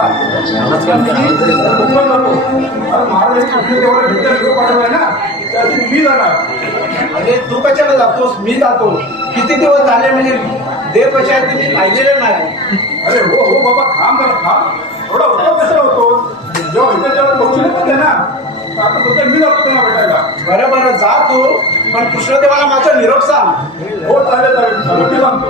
का? मी जाणार. अरे तू कशाला जातोस? मी जातो. किती दिवस झाले म्हणजे देव कशा आहेत ते मी पाहिलेलं नाही. अरे हो हो बाबा, थांब जरा थांब. थोडा होतो कसा होतो जेव्हा इथे जेव्हा पोहोचले होते ना, आता तुझ्या मी जातो त्यांना भेटायला. बरं बरं जा तू, पण कृष्णदेवाला माझा निरोप सांग. हो चालेल चालेल चालेल, मी सांगतो.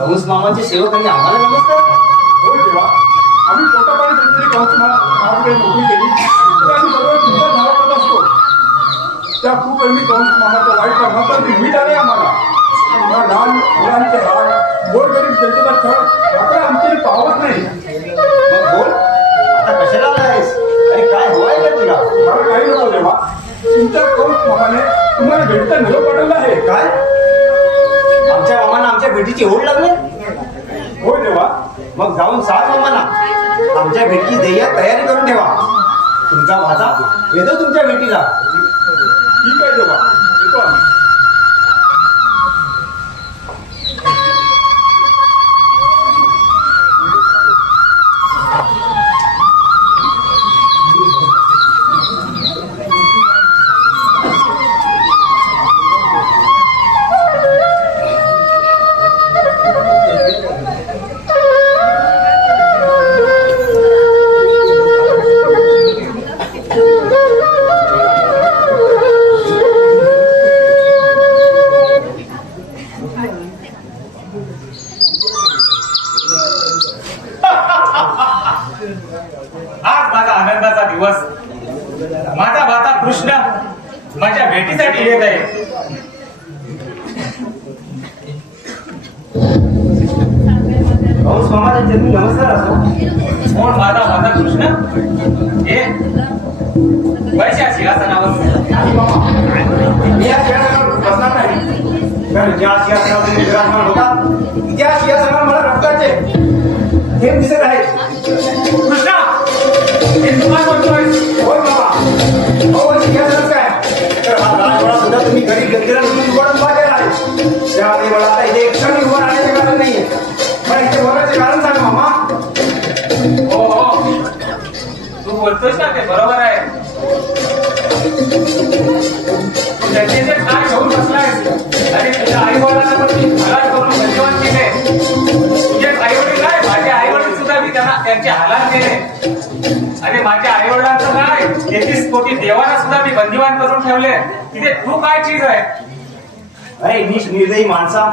कंस मामाचे सेवक आणि आम्हाला नमस्कार. हो देवा, आम्ही पोटापाणी त्यांची कंस महाराजांनी नोकरी केली, तर आम्ही बरोबर तुमच्या झाडाकडे असतो. त्या खूप आम्ही कंस मामाच्या वाईट कामात ती मीठ आले आम्हाला. या लहान मुलांचे हाल, गोरगरीब जनतेचा छळ मात्र आमची पावत नाही. मग बोल, आता कशाला आलायस? अरे काय हवाय का तुला? मला काही नको देवा, तुमच्या कंस मामाने तुम्हाला भेटता निरोप पाठवला आहे. काय आमच्या मामांना आमच्या भेटीची ओढ लागली? हो देवा. मग जाऊन सांग मामांना आमच्या भेटीची ध्येय तयारी करून ठेवा. तुमचा भाचा येतो तुमच्या भेटीला. ठीक आहे देवा, येतो आम्ही. आज माझा आनंदाचा दिवस. माझा भाता कृष्ण माझ्या भेटीसाठी येत आहे. कंस मामाच्या चरणी नमस्कार असो. कोण माझा भाता कृष्ण? हे वैश्या सिंहासनावर. मी या सिंहासनावर बसणार नाही. कारण ज्या सिंहासनावर तुम्ही विराजमान होता त्या सिंहासनावर मला रक्ताचे हे दिसत आहे. कृष्णा, हे तू काय बोलतोय? होय बाबा, हो सिंहासनच काय तर हा राजवाडा सुद्धा तुम्ही गरीब जनतेला लुटून उभारून उभा केला आहे. त्यामुळे मला आता इथे एक क्षण उभं राहण्याचे कारण नाहीये. मला इथे बोलायचे कारण सांग मामा. हो हो, तू बोलतोयस ना ते बरोबर आहे. त्याचे जे काय घेऊन बसलायस, अरे तुझ्या आई वडिलांना पण मी हालात करून सजीवन केले. तुझे आई वडील काय, माझे आई वडील सुद्धा मी त्यांचे हालात केले. आणि माझ्या आई वडिलांचं काय, 33 कोटी देवाला सुद्धा मी बंदिवान करून ठेवले. तिथे तू काय चीज आहे? अरे नीच निर्दयी माणसा,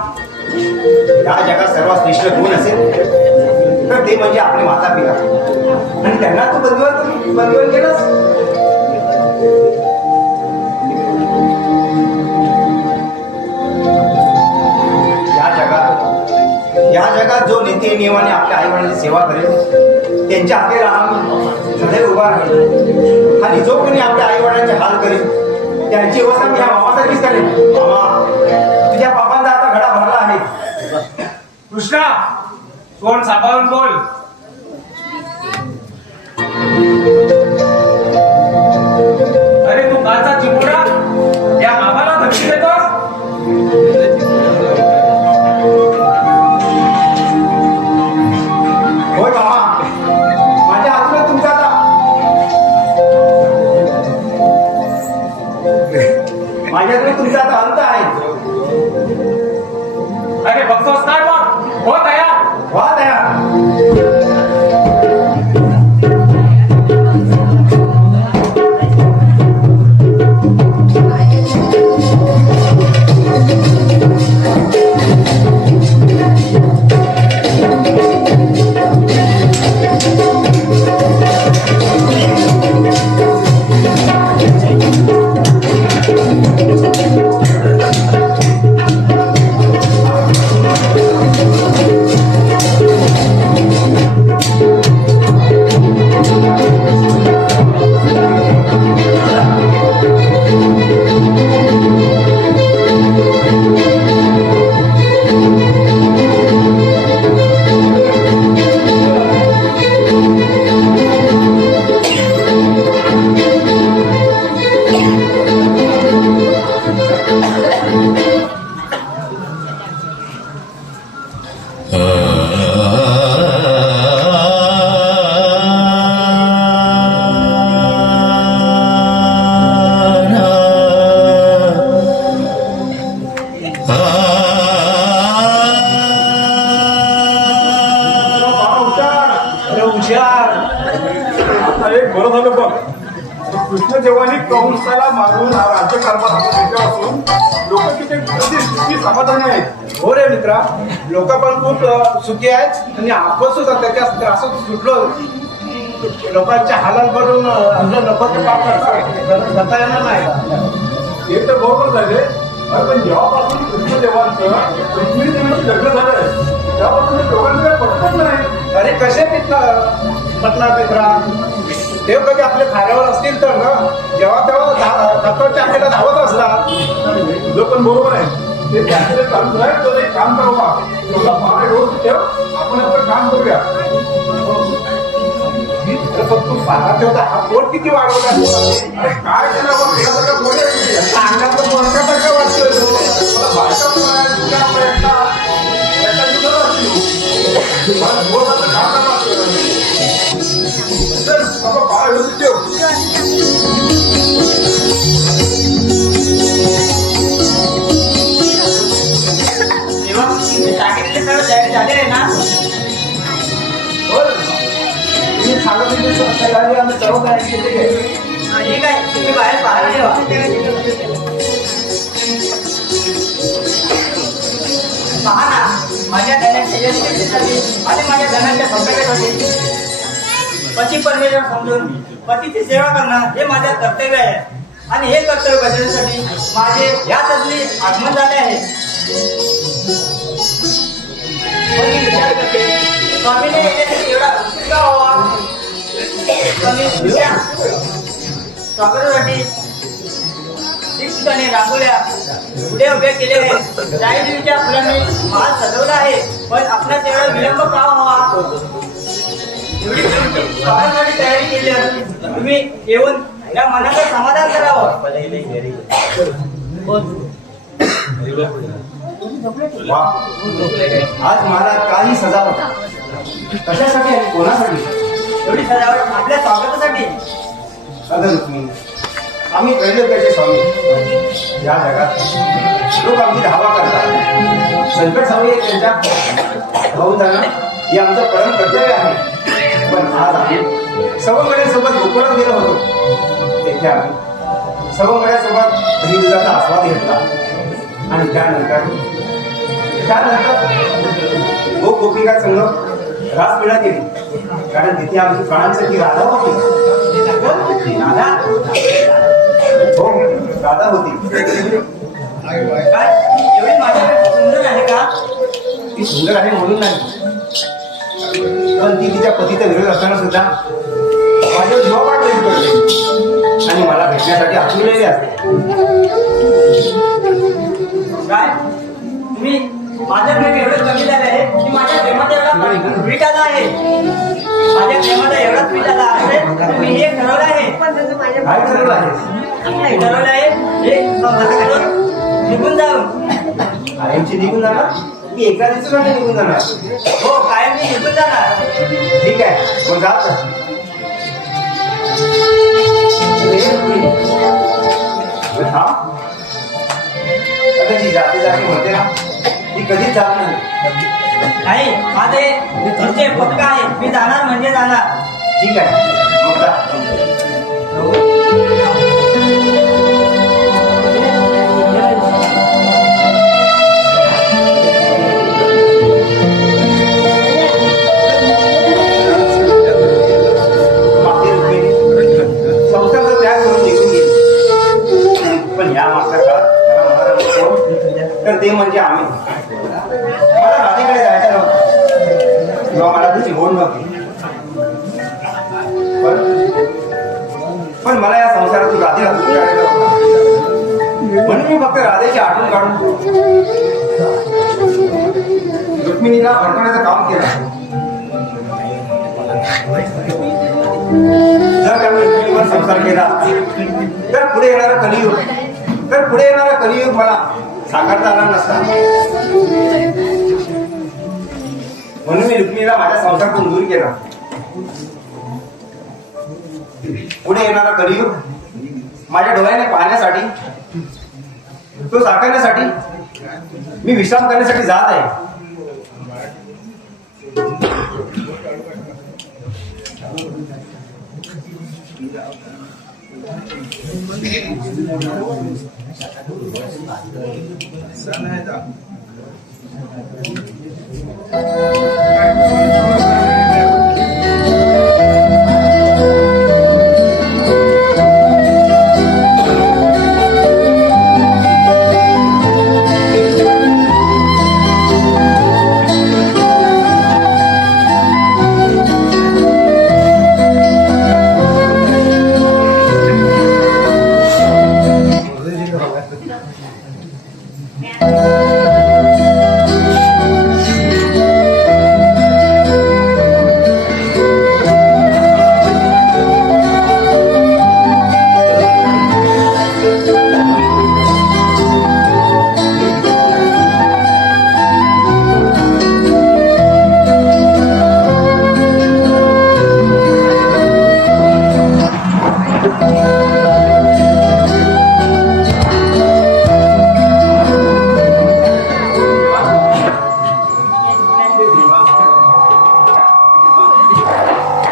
या जगात सर्वात श्रेष्ठ कोण असेल तर ते म्हणजे आपले माता पिता. आणि त्यांना तू बंधुवन केलंस. या जगात जो नीती नियमाने आपल्या आई वडिलांची सेवा करेल त्यांच्या हाती राहून सदैव उभा राहील. आणि जो कोणी आपल्या आई वडिलांचे हाल करेल त्यांची अवस्था मी ह्या मामासारखीच करेन. मामा, तुझ्या बाबांचा आता घडा भरला आहे. कृष्णा, तोंड सांभाळून बोल. अरे तू कालचा चिमुरडा या मामाला धमकी देतोस? होय मामा, माझ्या हातून तुमचा आता माझ्याकडे तुमचा आता अंत आहे. अरे बघतोस काय मग? हो तयार. वा तयार. अरे हुशार. आता एक बरं झालं बघ, कृष्ण जेव्हानी कंसाला मारून हा राज्यकारभार हातात घेतला असून लोक किती सुखी समाधानी आहेत. हो रे मित्रा, लोक पण खूप सुखी आहेत आणि आपण सुद्धा त्याच्या त्रासात सुटलो. लोकांच्या हालात भरून आपलं नफत पाप करता येणार नाही. हे तर बरोबर झाले. अरे पण जेव्हापासून कृष्णदेवांचं पृथ्वी देवांचं लग्न झालंय तेव्हापासून लोकांचं काही पटतच नाही. अरे कसे पटणार मित्रा? देव कधी आपल्या खाऱ्यावर असतील तर ना, जेव्हा तेव्हा दत्ताच्या आखेला धावत असतात. तुझं पण बरोबर आहे. ते त्याचे चालू आहे. तो एक काम करू का, तुला फार रोज ठेव, आपण आपलं काम करूया. तू सांगा तेव्हा हा पोट किती वाढवला. अरे काय केलं आपण केलं तर बोलले अंगाचं मोडकासारखं वाटतोय तो. बायका पण आहे, तुझ्या आपल्या एकटा जुनं असतो. मला बोलायचं काम करणार चल बाबा फार रोज ठेव. सांगितले सगळं झाले आहे ना? बोल. तुम्ही सांगत होते स्वतःला आम्ही सर्व काय केले. ठीक आहे, तुम्ही बाहेर पाहायला ठेवा. पहा ना, माझ्या धनाच्या यशस्वीसाठी आणि माझ्या धनाच्या सौभाग्यासाठी पती परमेश्वर समजून पतीची सेवा करणं हे माझं कर्तव्य आहे. आणि हे कर्तव्य बजावण्यासाठी माझे या संधी आगमन झाले आहे. पण मी विचार करते, स्वामीने येण्यासाठी एवढा उशीर का व्हावा? स्वामी स्वागतासाठी ठिकठिकाणी रांगोळ्या पुढे उभे केले आहे. जाईदेवीच्या फुलांनी महाल सजवला आहे, पण आपला तेवढा विलंब का व्हावा? एवढी स्वागतासाठी तयारी केली आहे. तुम्ही येऊन या मनाचं समाधान करावं. आज मला काही सजावट कशासाठी आणि कोणासाठी? एवढी सजावट आपल्या स्वागतासाठी. अगं रुक्मिणी, आम्ही त्रैलोक्याचे स्वामी. या जगात लोक आमची धावा करतात. संकट सावली त्यांच्या धावून जाणं हे आमचं परम कर्तव्य आहे. पण आज आम्ही सवंगड्यांसोबत गोकुळात गेलो होतो. तेथे आम्ही सवंगड्यासोबत दही दुधाचा आस्वाद घेतला. आणि त्यानंतर गोपिका संघ रासक्रीडा केली. कारण तिथे आमची प्राणांसाठी राधा होती. राधा हो, राधा होती. काय एवढी माझ्याकडे सुंदर आहे का? ती सुंदर आहे म्हणून नाही, पण ती तिच्या पतीचा विरोध असताना सुद्धा माझ्या जीवापाठ करते आणि मला भेटण्यासाठी आतुरलेली असते. काय तुम्ही माझ्या प्रेम एवढं कमी झालं आहे की माझ्या प्रेमात एवढा वीट आला आहे. माझ्या प्रेमाचा एवढाच वीट आला आहे. मी हे ठरवलं आहे. काय ठरवलं आहे? ठरवलं आहे हे निघून जाऊन. कायमची निघून जाणार की एका दिवसासाठी निघून जाणार? हो, कायम मी निघून जाणार. ठीक आहे, मग जात जी जाते जाते म्हणते ना, ती कधीच जात नाही. नाही, माझे तुमचे पक्का आहे. मी जाणार म्हणजे जाणार. ठीक आहे, मग जा. संसाराचा त्याग करून निघून गेली. पण या मागचा काळ तर ते म्हणजे आम्ही. मला राधेकडे जायचं नव्हतं किंवा मला तिची ओढ नव्हती. पण मला या संसारातून राधे हसून काढायला होतं. म्हणून मी फक्त राधेची आठवण काढून रुक्मिणीला भडकवण्याचं काम केलं. जर त्याने रुक्मिणीवर संसार केला तर पुढे येणारा कलियुग मला साकारता आला नसता. म्हणून मी रुक्मिणीला माझ्या संसारातून दूर केला. पुढे येणारा कलियुग माझ्या डोळ्याने पाहण्यासाठी, तो साकारण्यासाठी मी विश्राम करण्यासाठी जात आहे.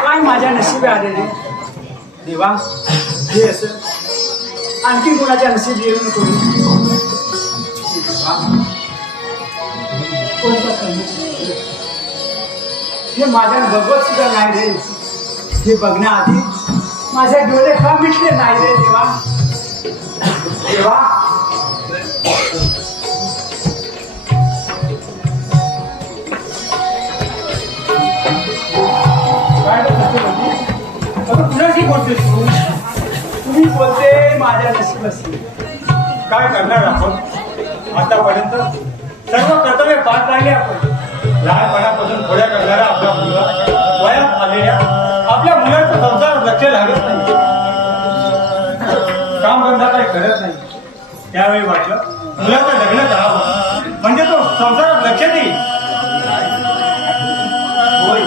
काय माझ्या नशिबी आले रे देवा, हे असं आणखी कोणाच्या नशीब येऊ नको. हे माझ्या बघत सुद्धा नाही रे. हे बघण्याआधी माझे डोळे का मिटले नाही रे देवा. देवा काय कुणाशी बोलतेस तू? तुम्ही बोलते माझ्या नशिबाशी. काय करणार आपण? आतापर्यंत सर्व कर्तव्य पार पाडले आपण. लहानपणापासून खोड्या करणारा आपला मुलगा वयात आलेल्या आपल्या मुलाचा संसार लक्ष लागत नाही, काम धंदा काही करत नाही. त्यावेळी वाटलं मुलाचं लग्न करावं म्हणजे तो संसारात लक्ष देईल. होय,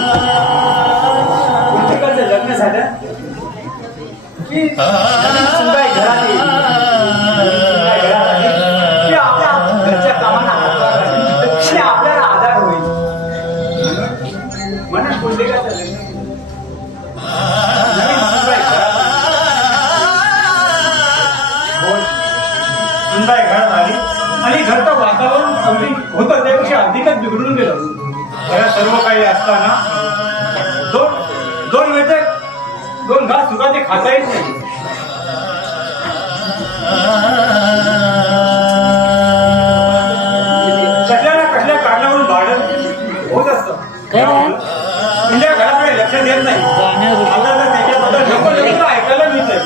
प्रत्येकाचं लग्न झालं की नवीन सुनबाई घरात येईल. सुनबाई घरात आली की आपल्या घरच्या कामांना हातभार लागेल आणि आपल्याला आधार होईल. म्हणून प्रत्येकाचं लग्न केलं. नवीन सुनबाई घरात होय, सुनबाई घरात आली आणि घरचं वातावरण अगदी होतं त्यापेक्षा अधिकच बिघडून गेलं. घरात सर्व काही असताना दोन वेळचे दोन घास सुखाचे खाता येत नाही. कसल्या ना कसल्या कारणावरून भांडण होत असतं. तुमच्या घराकडे लक्ष देत नाही. आता तर त्याच्याबद्दल नको नको ऐकायला मिळतंय.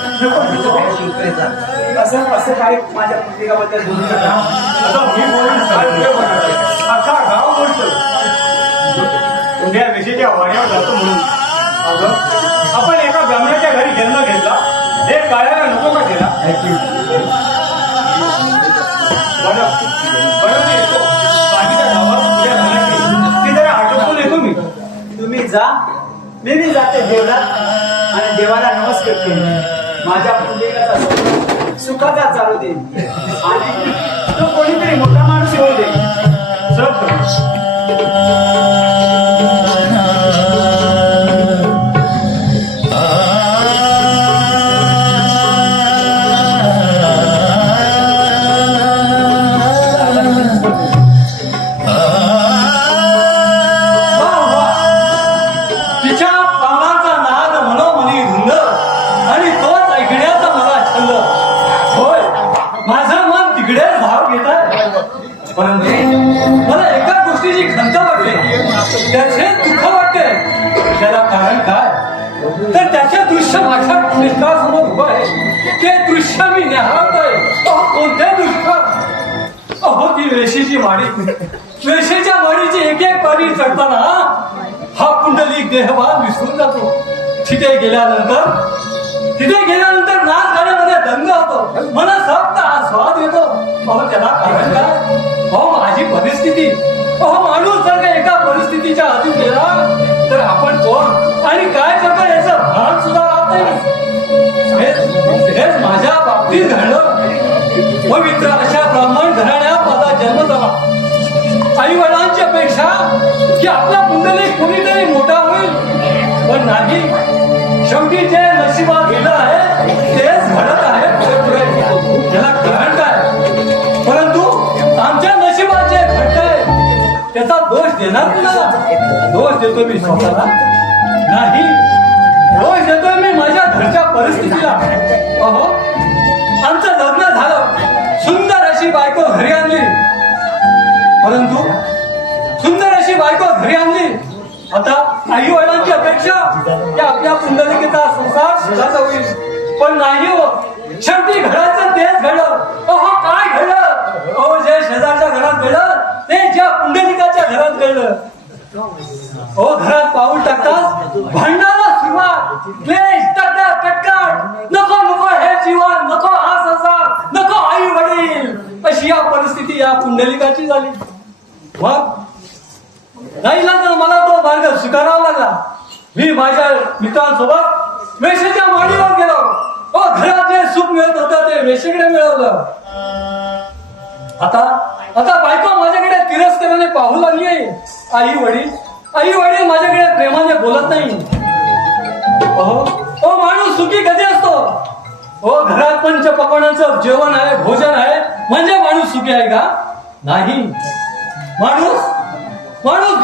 असं काय माझ्या प्रत्येकाबद्दल बोलू नका. आता मी बोलून काय उपयोग होणार आहे? अख्खा गाव बोलतो उद्या विषयीच्या वाड्यावर जातो म्हणून. अगं आपण एका ब्राह्मणाच्या घरी जन्म घेतला, हे काळाला नको का केला? बरं मी येतो. बाकीच्या गावात उद्या घालायची ती जरा आटोपून येतो मी. तुम्ही जा, मी जाते देवळात आणि देवाला नमस्कार करते. माझ्या पुंडलिकाचा सुखाचा चालू दे आणि तो कोणीतरी मोठा माणूस येऊ दे. तिच्या पावलांचा नाद मनोमनी धुंद आणि तोच ऐकण्याचा मला छंद. होय, माझं मन तिकडेच भाव घेत आहे. परंतु मला एका गोष्टीची खंत वाटते, त्याचे दुःख वाटते. त्याला कारण काय तर त्याचे दृश्य माझ्या नेत्रासमोर उभं आहे. ते दृश्य मी निहाळतोय. कोणते दृश्य? अहो ती वेशीची वाडी. वेशीच्या वाडीची एक एक पारी चढताना हा पुंडलिक देहभान विसरून जातो. तिथे गेल्यानंतर नाच गाण्यामध्ये दंग होतो. मला फक्त आस्वाद येतो. अहो त्याला कारण काय? अहो माझी परिस्थिती. अहो माणूस जर का एका परिस्थितीच्या अधीन गेला तर आपण कोण आणि काय करतो याचं भान सुद्धा राहत नाही. हेच माझ्या बाबतीत घडलं. पवित्र अशा ब्राह्मण घराण्यात माझा जन्म झाला. आई वडिलांच्या पेक्षा की आपला पुंडलिक कोणीतरी मोठा होईल, पण नाही. शेवटी जे नशिबात लिहिलं आहे तेच घडत आहे पुढे पुढे. त्याला कारण काय? परंतु आमच्या नशिबात जे घडतंय त्याचा दोष देणार कुणाला? दोष देतो मी स्वतःला नाही, दोष देतोय मी माझ्या घरच्या परिस्थितीला. अहो, आमचं लग्न झालं, सुंदर अशी बायको घरी आणली, परंतु सुंदर अशी बायको घरी आणली. आता आई वडिलांची अपेक्षा की आपल्या पुंडलिकेचा संसार सुखाचा होईल, पण नाही हो. शेवटी घराचं तेच घडलं. अहो, काय घडलं? अहो, जे शेजारच्या घरात घडलं ते ज्या पुंडलिकाच्या घरात घडलं. ओ, घरात पाऊल टाकताच भांडणाला सुरुवात, क्लेश, तक्रार, कटकट, नको नको हे जीवन, नको हा संसार, नको आई वडील, अशी या परिस्थिती या पुंडलिकाची झाली. मग नाही लागलं, मला तो मार्ग स्वीकारावा लागला. मी माझ्या मित्रांसोबत वेश्येच्या माडीवर गेलो. ओ, घरात जे सुख मिळत होतं ते वेश्येकडे मिळवलं. आता बायको माझ्याकडे तिरस्काराने पाहू लागली आहे. आई वडील माझ्याकडे प्रेमाने बोलत नाही. ओ, माणूस सुखी कधी असतो? ओ, घरात पंचपक्वान्नाचं जेवण आहे, भोजन आहे, म्हणजे माणूस सुखी आहे का? नाही. माणूस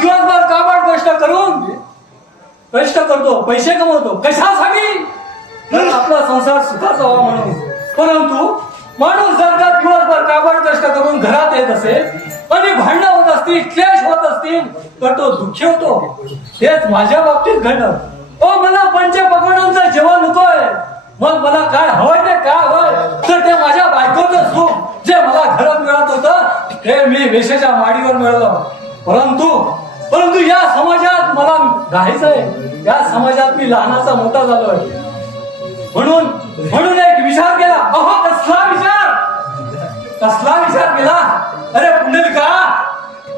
दिवसभर काबाड कष्ट करतो, पैसे कमवतो. कशासाठी? तर आपला संसार सुखाचा व्हावा म्हणून. परंतु माणूस जर का दिवसभर काबाड कष्ट करून घरात येत असेल आणि भांडणं होत असतील, क्लेश होत असतील, तर तो दुःखी होतो. हेच माझ्या बाबतीत घडलं. ओ, मला पंचपक्वान्नांचं जेवण नकोय. मग मला काय हवंय ते काय हवंय? तर ते माझ्या बायकोचं सुख जे मला घरात मिळत होतं ते मी वेश्येच्या माडीवर मिळवलं. परंतु या समाजात मला राहायचंय. या समाजात मी लहानाचा मोठा झालोय. म्हणून एक विचार केला. अहो, कसला विचार केला? अरे पुंडलिका,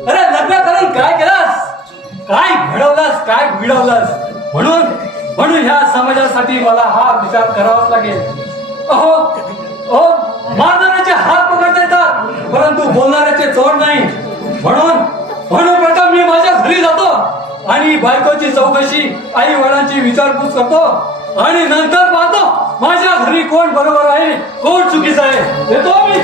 अरे लग्न करून काय केलास? काय घडवलास? काय बिडवलास? म्हणून ह्या समाजासाठी मला हा विचार करावाच लागेल. अहो, मारणाऱ्याचे हात पकडता येतात, परंतु बोलणाऱ्याचे तोंड नाही. म्हणून प्रथम मी माझ्या घरी जातो आणि बायकोची चौकशी, आई वडिलांची विचारपूस करतो आणि नंतर पाहतो माझ्या घरी कोण बरोबर आहे, कोण चुकीचं आहे. येतो मी.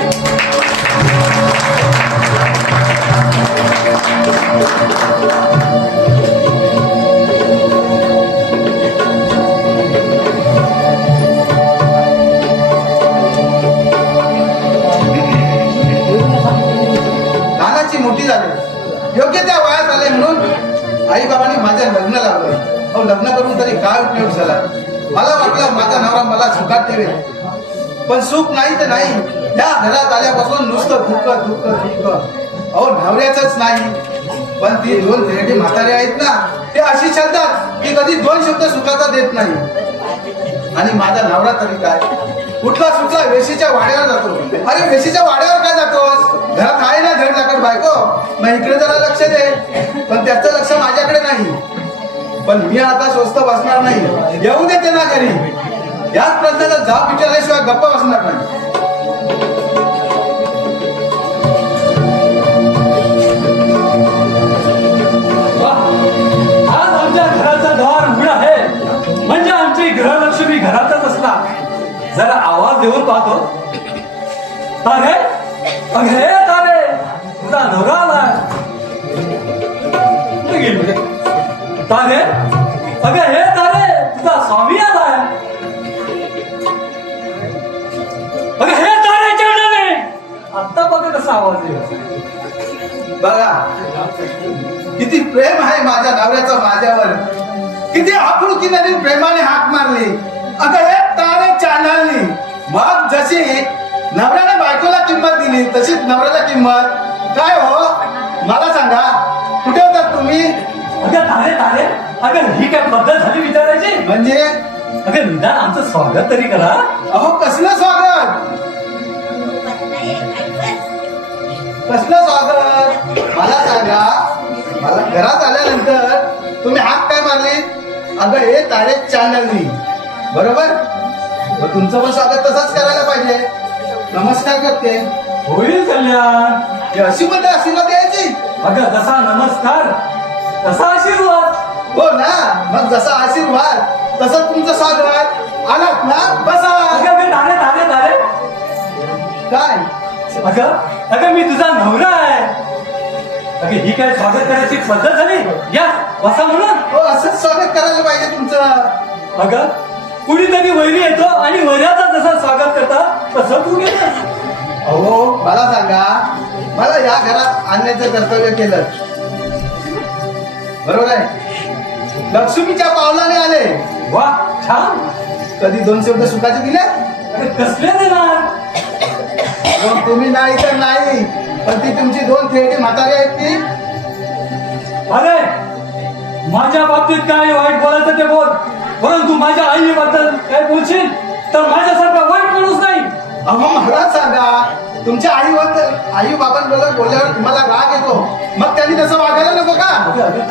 लहानाची मोठी झाली, योग्य त्या वयात आले म्हणून आई बाबांनी माझ्या लग्न लावलं. अहो, लग्न करून तरी काय उपयोग झाला? मला वाटलं माझा नवरा मला सुखात ठेवेल, पण सुख नाही तर नाही. या घरात आल्यापासून नुसतं दुःख. अहो, नवऱ्याच नाही, पण ती दोन रेडी म्हातारे आहेत ना, ते अशी चालतात की कधी दोन शब्द सुखाचा देत नाही. आणि माझा नवरा तरी काय, कुठला सुटला वेशीच्या वाड्यावर जातो. अरे, वेशीच्या वाड्यावर काय जातोस? घरात आहे ना धड लाकड बायको, मग इकडे जरा लक्ष दे. पण त्याचं लक्ष माझ्याकडे नाही. पण मी आता स्वस्त बसणार नाही. येऊ देते ना घरी. याच प्रश्नाला जाब विचारल्याशिवाय गप्प बसणार नाही. आज आमच्या घराचा द्वार उघड आहे, म्हणजे आमची गृहलक्ष्मी घरातच असणार. जरा आवाज देऊन पाहतो. तारे, अगे तारे, तुझा नवरा आलाय. तारे, अगं हे तारे, तुझा स्वामी आलाय. अगं हे तारे चढले. आता बघ कसा आवाज येईल. बघा, किती प्रेम आहे माझ्या नवऱ्याचं माझ्यावर. किती आपुलकीने प्रेमाने हाक मारली. अगं हे तारे चांडाळली. मग जशी नवऱ्याने बायकोला किंमत दिली तशीच नवऱ्याला किंमत. काय हो, मला सांगा, कुठे होतात तुम्ही? अगं तारे, अगं ही काय पद्धत झाली विचारायची? म्हणजे अगं निदान आमचं स्वागत तरी करा. अहो, कसलं स्वागत? कसलं स्वागत मला सांगा. मला घरात आल्यानंतर तुम्ही हाक काय मारली? अगं हे तारे चांडाळली, बरोबर? मग तुमचं पण स्वागत तसंच करायला पाहिजे. नमस्कार करते. होईल कल्याण. ही अशी पद्धत आशीर्वाद द्यायची? अगं जसा नमस्कार तसा आशीर्वाद. हो ना, मग जसा आशीर्वाद तसं तुमचं स्वागत. आलात ना, बसा. अगं मी धारे काय अगं मी तुझा नवरा आहे. अगं ही काय स्वागत करायची पद्धत झाली? या बसा म्हणून. हो, असंच स्वागत करायला पाहिजे तुमचं. अगं कुणीतरी वैरी येतो आणि वैऱ्याचा जसं स्वागत करतात तसं तू गेलं. अहो, मला सांगा, मला या घरात आणण्याचं कर्तव्य केलं, बरोबर आहे? लक्ष्मीच्या पावलाने आले. वा छान. कधी 2 शब्द सुखाचे दिले? अरे कसले देणार? मग तुम्ही नाही तर नाही, पण ती तुमची 2 थेरडी म्हातारी आहेत ती. अरे माझ्या बाबतीत काय वाईट बोलायचं ते बोल, परंतु माझ्या आईबद्दल काय बोलशील तर माझ्यासारखा वाईट माणूस नाही. अहो, मला सांगा, तुमच्या आई बाबांबद्दल बोलल्यावर तुम्हाला राग येतो, मग त्यांनी तसं वागायला नको का?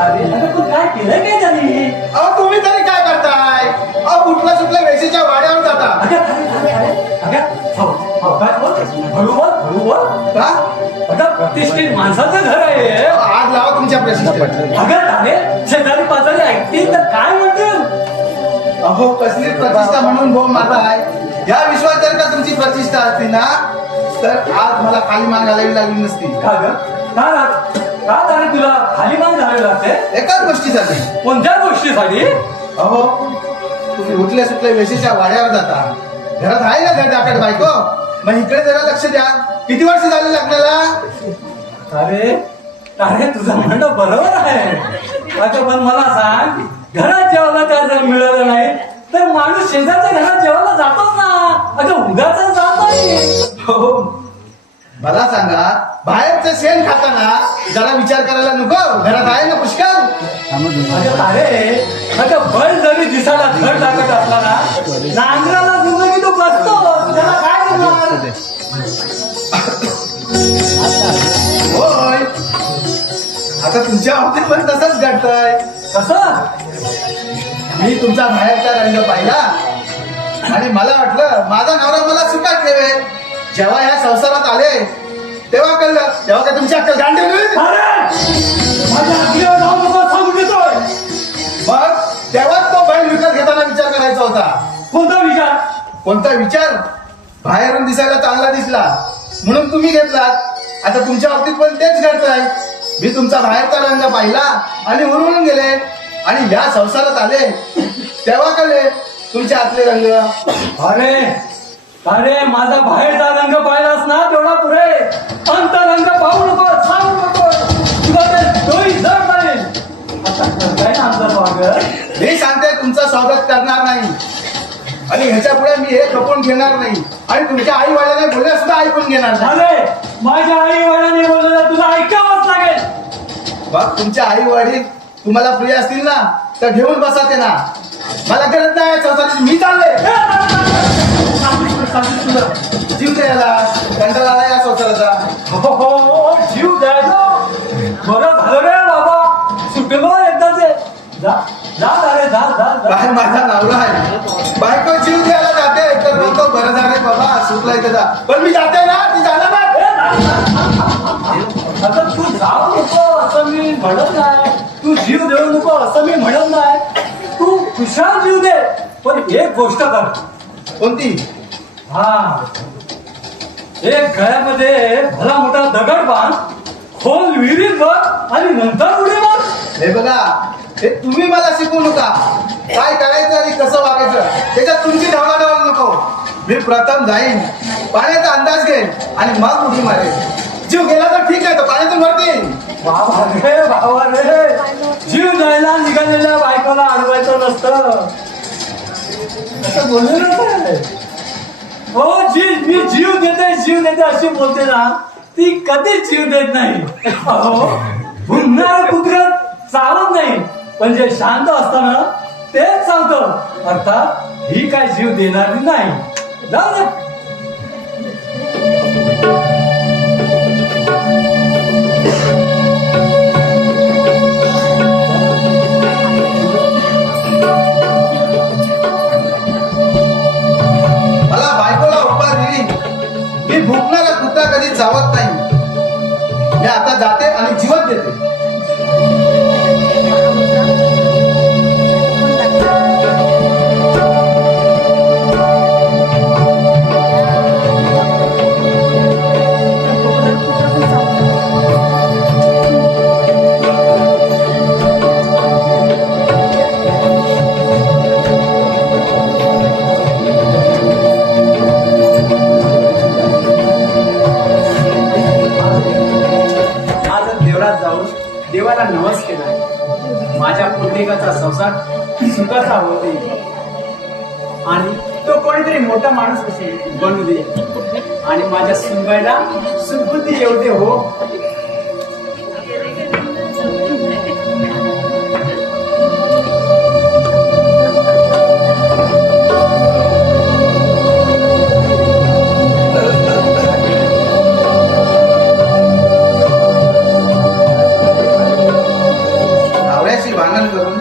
अगं तू काय केलंय काय त्यांनी? अहो, तुम्ही तरी काय करताय? अहो, कुठल्या सुटल्या वेशीच्या वाड्यावर जाता हळू बोल. का? अगं प्रतिष्ठित माणसाचं घर आहे. आग लावा तुमच्या प्रतिष्ठेत. अगं अरे शेजारी पाजारी ऐकतील तर काय म्हणतील? अहो, कसली प्रतिष्ठा म्हणून बोंब मारताय? या विश्वात जर का तुमची प्रतिष्ठा असती ना, तर आज मला खाली मान घालावी लागली नसती. का ग? का झाले तुला खाली मान घालावी लागते? एकाच गोष्टीसाठी. कोणत्या गोष्टीसाठी? अहो, तुम्ही उठल्या सुटल्या वेशीच्या वाड्यावर जाता, घरात आहे ना घर दाखड बायको, मग इकडे जरा लक्ष द्या. किती वर्ष झाले लग्नाला? अरे तुझं म्हणणं बरोबर आहे. अगं पण मला सांग, घरात जेवायला काय जर मिळालं नाही तर माणूस शेजारच्या घरात जेवायला जातोच ना. अगं उगाच जात नाही. हो, मला सांगा, बाहेरचं शेण खाताना जरा विचार करायला नको? घरात आहे ना पुष्कळ. अगं बैल जरी दिसायला धड टाकत असला ना, नांगराला जिंदगी तो बसतो, त्याला काय करणार? होय, आता तुमच्या बाबतीत पण तसंच घडतंय. कसं? मी तुमचा बाहेरचा रंग पाहिला आणि मला वाटलं माझा नवरा मला सुखात ठेवेल. जेव्हा या संसारात आले तेव्हा कळलं, तेव्हा का तुमची अक्कल गांडीवली? माझ्या अगदीवर जाऊन तुला सांगून देतोय. मग तेव्हा तो बैल विकत घेताना विचार करायचा होता. कोणता विचार? कोणता विचार? बाहेरून दिसायला चांगला दिसला म्हणून तुम्ही घेतलात. आता तुमच्या बाबतीत पण तेच घडतंय. मी तुमचा बाहेरचा रंग पाहिला आणि उरवून गेले आणि या संसारात आले तेव्हा कळले तुमचे आतले रंग. अरे माझा बाहेरचा रंग पाहिलास ना तेवढा पुरे. अंत रंग पाहू नको, सांगू नको. तुला ते डोळी जड जाईल. आता काय ना आमचं स्वागत? मी सांगते, तुमचं स्वागत करणार नाही आणि ह्याच्या पुढे मी हे खपवून घेणार नाही आणि तुमच्या आई वडिलांना बोलल्या सुद्धा ऐकून घेणार नाही. अरे माझ्या आई वडिलांनी बोललेलं तुला ऐकावंच लागेल. मग तुमच्या आई वडील तुम्हाला प्रिय असतील ना तर घेऊन बसा ते ना. मला गरज नाही संसाराची. मी चालले. जीव द्यायला कंटाळा आला या संसाराचा. हो, जीव द्यायचा. बरं झालं रे बाबा, सुटलो एकदाचे. जा रे, जा. बाहेर माझा नवरा आहे, बायको जीव द्यायला जाते तर बोलतो बरं झालं बाबा, सुटलाय त्याचा. पण मी जाते ना, ती जाणार ना. आता तू जाऊ नको असं मी म्हणत नाही, तू जीव देऊ नको असं मी म्हणत नाही. तू खुशाल जीव दे, पण एक गोष्ट कर. कोणती? एक गळ्यामध्ये भला मोठा दगड बांध, खोल विहिरीत बघ आणि नंतर उडी मार. हे बघा, हे तुम्ही मला शिकवू नका. काय करायचं आणि कसं वागायचं त्याच्यात तुमची ढवळाढवळ नको. मी प्रथम जाईन, पाण्याचा अंदाज घेईन आणि मग उडी मारेन. जीव गेला तर ठीक आहे, तर पाण्यातून वरती. बाबा रे, जीव द्यायला निघालेल्या बायकोला अडवायचं नसतं असं बोललेलं काय? हो, मी जीव देते अशी बोलते ना, ती कधीच जीव देत नाही. अहो, भुंकणारं कुत्रं चालत नाही, पण जे शांत असताना तेच चालतं. अर्थात ही काय जीव देणारी नाही. जाऊ दे. मला बायकोला उपकार दिली. मी भुकणारा कुत्रा कधी चावत नाही. मी आता जाते आणि जीवन देते. देईल आणि तो कोणीतरी मोठा माणूस असेल बनू दे आणि माझ्या सुनबाईला सुबुद्धी येऊ दे हो. नवऱ्याशी भांडण करून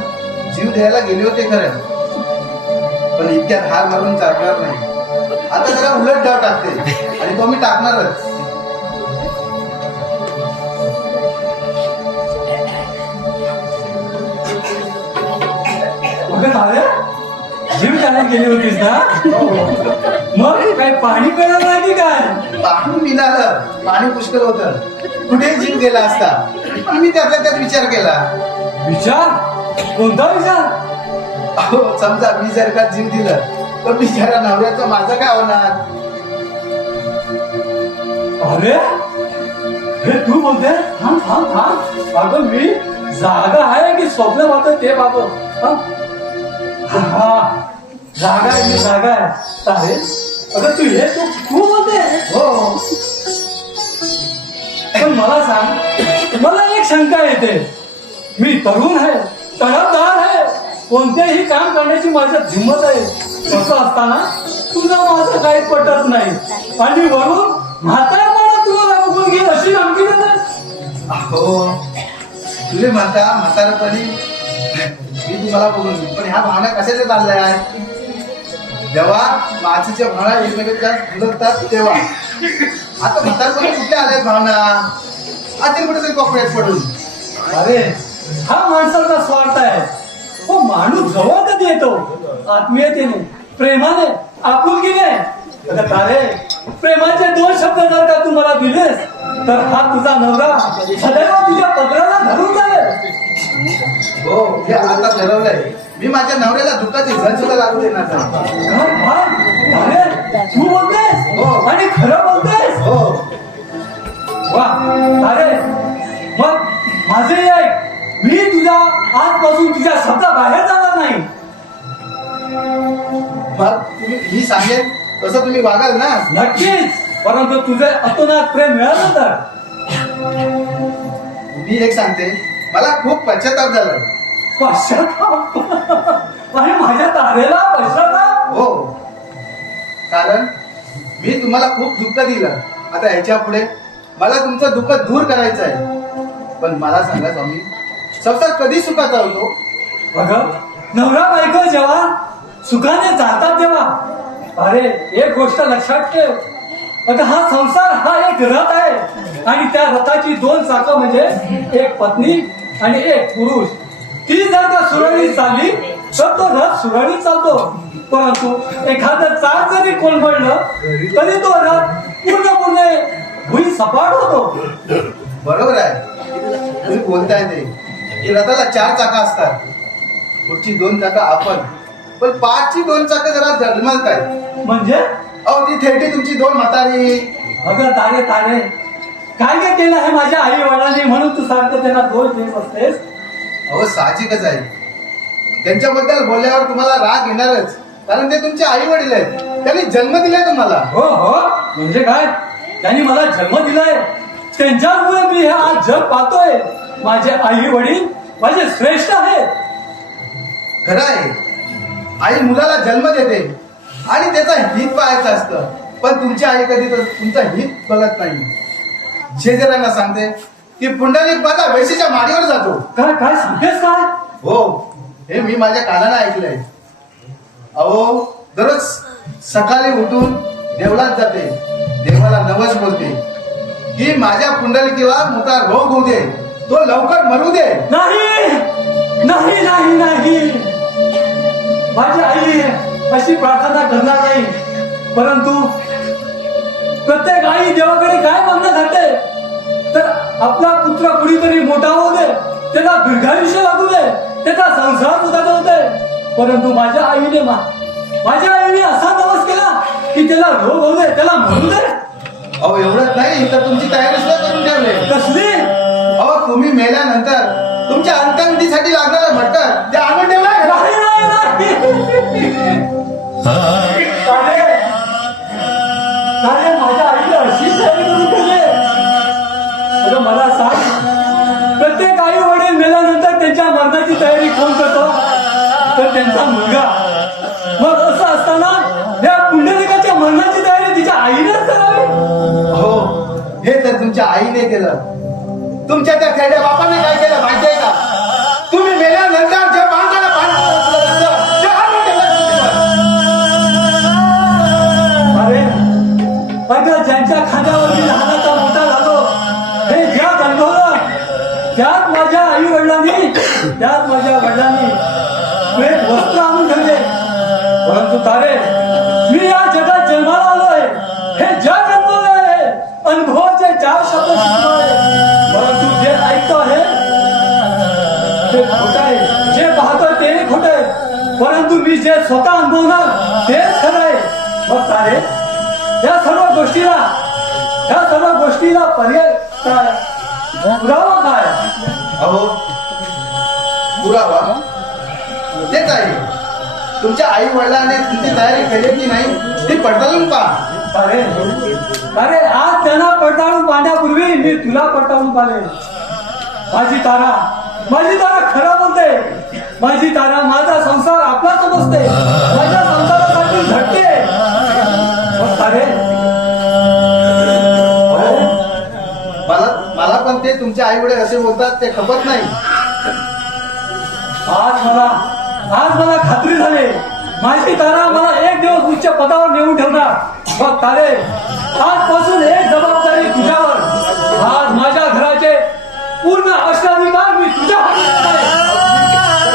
जीव द्यायला गेले होते खरं, पण इतक्यात हार मारून चालणार नाही. आता जरा उलट डाव टाकते आणि तो मी टाकणारच. अगं तारे, जीव त्याला गेली होतीस ना? मग काय पाणी पिणार नाही की काय? पाणी पिणारं, पाणी पुष्कळ होतं, कुठे जीव गेला असता, पण मी त्यातल्या त्यात विचार केला. विचार? कोणता विचार? अहो समजा मी जर का जीव दिलं तर बिचारा नवऱ्याचं माझं काय होणार? अरे हे तू बोलते? थांब थांब थांब. अगं मी जागा आहे की स्वप्न पाहतो ते पाहतो. हा जागा आहे, मी जागा आहे. तारे, अगं तू बोलते? हो, पण मला सांग, मला एक शंका येते. मी तरुण आहे, तडफदार आहे, कोणतेही काम करण्याची माझ्यात हिंमत आहे. असं असताना तुझं माझं काही पटत नाही आणि वरून म्हातारपणा तुला बघून घे अशी धमकी देतात. हो तुले म्हणता म्हातारपणी मी तुम्हाला बोलून घेईन. पण ह्या भावना कशाच्या चालल्या आहे? जेव्हा मातीच्या भावना एकमेकांच्या फुलकतात तेव्हा. आता म्हातारपणी कुठल्या आल्यात भावना? आतील कुठेतरी कोपऱ्यात पडून. अरे हा माणसाचा स्वार्थ आहे. हो माणूस जवळ कधी येतो? आत्मीयतेने, प्रेमाने, आपुलकीने. अरे प्रेमाचे 2 शब्द जर का तू मला दिलेस तर हा तुझा नवरा सदैव तुझ्या पदराला धरून जाईल. हो हे आता ठरवलंय. मी माझ्या नवऱ्याला दुःखाची झण सुद्धा लागू देणार नाही. अरे तू बोलतेस हो. आणि खरं बोलतेस. हो वा अरे मग माझे ऐक, मी तुझ्या आजपासून तुझ्या शब्द बाहेर जाणार नाही. मग तुम्ही मी सांगेन तसं तुम्ही वागाल ना? नक्कीच, परंतु तुझे अतोनात प्रेम मिळालं तर. मी एक सांगते, मला खूप पश्चाताप झालाय. पश्चाताप? आणि माझ्या तारेला पश्चाताप? हो, कारण मी तुम्हाला खूप दुःख दिलं. आता ह्याच्या पुढे मला तुमचं दुःख दूर करायचं आहे. पण मला सांगा स्वामी, संसार कधी सुखाचा होतो? बघ, नवरा बायको जेव्हा सुखाने जातात तेव्हा. अरे एक गोष्ट लक्षात ठेव, अगं हा संसार हा एक रथ आहे आणि त्या रथाची 2 चाकं म्हणजे एक पत्नी आणि एक पुरुष. ती जर का सुरळीत चालली तर तो रथ सुरळीत चालतो, परंतु एखादं चाक जरी कोलमडलं तरी तो रथ पूर्णपणे भुई सपाट होतो. बरोबर आहे तुम्ही बोलताय ते की रथाला 4 चाकं असतात. पुढची 2 चाकं आपण, पण 5ची 2 चाकं जरा जलमत आहेत. म्हणजे अहो ती थेटी तुमची 2 म्हातारी. अगं तारे तारे, काय काय केलं आहे माझ्या आई वडिलांनी म्हणून तू सारखं त्यांना दोष देत असतेस? अहो साहजिकच आहे, त्यांच्याबद्दल बोलल्यावर तुम्हाला राग येणारच, कारण ते तुमचे आई वडील आहेत. त्यांनी जन्म दिलाय तुम्हाला. हो हो, म्हणजे काय? त्यांनी मला जन्म दिलाय, त्यांच्यामुळे मी हे आज जग पाहतोय. माझे आई वडील माझे श्रेष्ठ आहेत. खरं आहे, आई मुलाला जन्म देते आणि त्याचं हित पाहायचं असतं, पण तुमची आई कधी तर तुमचं हित बघत नाही. शेजाऱ्यांना सांगते की पुंडलिक माझा वेशीच्या माडीवर जातो. काय काय सांगतेस काय? हो, हे मी माझ्या कानाला ऐकलंय. अहो दररोज सकाळी उठून देवळात जाते, देवाला नवस बोलते की माझ्या पुंडलिकीला मोठा रोग होऊ दे, तो लवकर मरू दे. नाही नाही नाही नाही, माझी आई अशी प्रार्थना करणार नाही. परंतु प्रत्येक आई देवाकडे काय मागणं घालते तर आपला पुत्र कुणीतरी मोठा होऊ दे, त्याला दीर्घायुष्य लागू दे, त्याचा संसार सुद्धा होऊ दे. परंतु माझ्या आईने असा नवस केला की त्याला रोग होऊ दे, त्याला मरू दे. अहो एवढंच नाही तर तुमची तयारी सुद्धा करून ठेवले. कसली? अहो तुम्ही मेल्यानंतर तुमच्या अंत्यविधीसाठी लागणारा भटकर ते आणून ठेवलाय. नाही नाही नाही माझ्या आईला अशी तयारी करून ठेवली. अगं मला सांग, प्रत्येक आई वडील मेल्यानंतर त्यांच्या मरणाची तयारी कोण करतो? तर त्यांचा मुलगा. मग असं असताना या पुंडलिकाच्या मरणाची तयारी तिच्या आईनेच करावी. हो, हे तर तुमच्या आईने केलं. तुमच्या त्या खेड्या बापाने काय केलं माहितीये का? तुम्ही मेल्यानंतर जे बांधाला बांधलं ते आणून ठेवलं. अरे अगं, ज्यांच्या खांद्यावर मी लहानाचा मोठा झालो, हे ज्यात अनुभवलं त्यात माझ्या आई वडिलांनी एक वस्त्र आणून ठेवले. परंतु तारे, मी या जगात जन्माला आलोय, हे जग अनुभवलं आहे, अनुभवाचे 4 शब्द शिकलो आहे. परंतु जे ऐकतो आहे ते खोटं आहे, जे पाहतोय ते खोटं आहे. परंतु मी जे स्वतः अनुभवणार तेच खरं आहे. मग तारे, या सर्व गोष्टीला पर्याय काय? पुरावा काय? अहो, पुरावा ते काय? तुमच्या आई वडिलांनी तुमची तयारी केली की नाही ती पडताळून पहा. अरे आज त्यांना पडताळून पाहण्यापूर्वी मी तुला पडताळून पाहिले. माझी तारा खरं बोलते. माझी तारा माझा संसार आपला समजते, माझ्या संसारासाठी झटते. अरे मला पण ते तुमचे आई वडील असे बोलतात ते खपत नाही. आज मला खात्री झाली, माझी तारा मला एक दिवस उच्च पदावर नेऊन ठेवणार. मग तारे, आजपासून एक जबाबदारी तुझ्यावर. आज माझ्या घराचे पूर्ण अष्टाधिकार मी तुझ्या हातात आहे.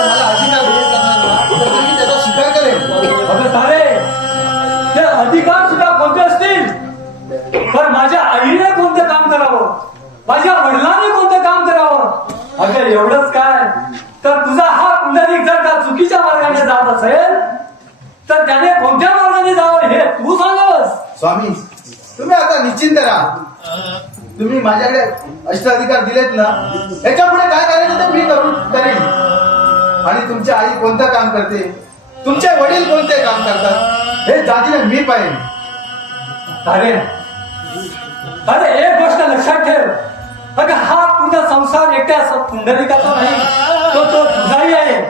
मला अधिकार भेटला मी त्याचा स्वीकार करेन. अगं तारे, ते अधिकार सुद्धा कोणते असतील, पण माझ्या आईने कोणतं काम करावं, माझ्या वडिलांनी कोणतं काम करावं. अगं एवढंच काय, तर तुझा हा पुंडलिक जर का चुकीच्या मार्गाने जात असेल तर त्याने कोणत्या मार्गाने जावं हे तू सांगावस. स्वामी, तुम्ही आता निश्चिंत राहा. तुम्ही माझ्याकडे अष्टाधिकार दिलेत ना, याच्या पुढे काय करायचं ते मी करेन. आणि तुमची आई कोणतं काम करते, तुमचे वडील कोणते काम करतात हे जातीने मी पाहिजे. अरे एक गोष्ट लक्षात ठेव, अगं हा पूर्ण संसार एकट्या पुंडलिकाचा नाही, तो तुझाही आहे.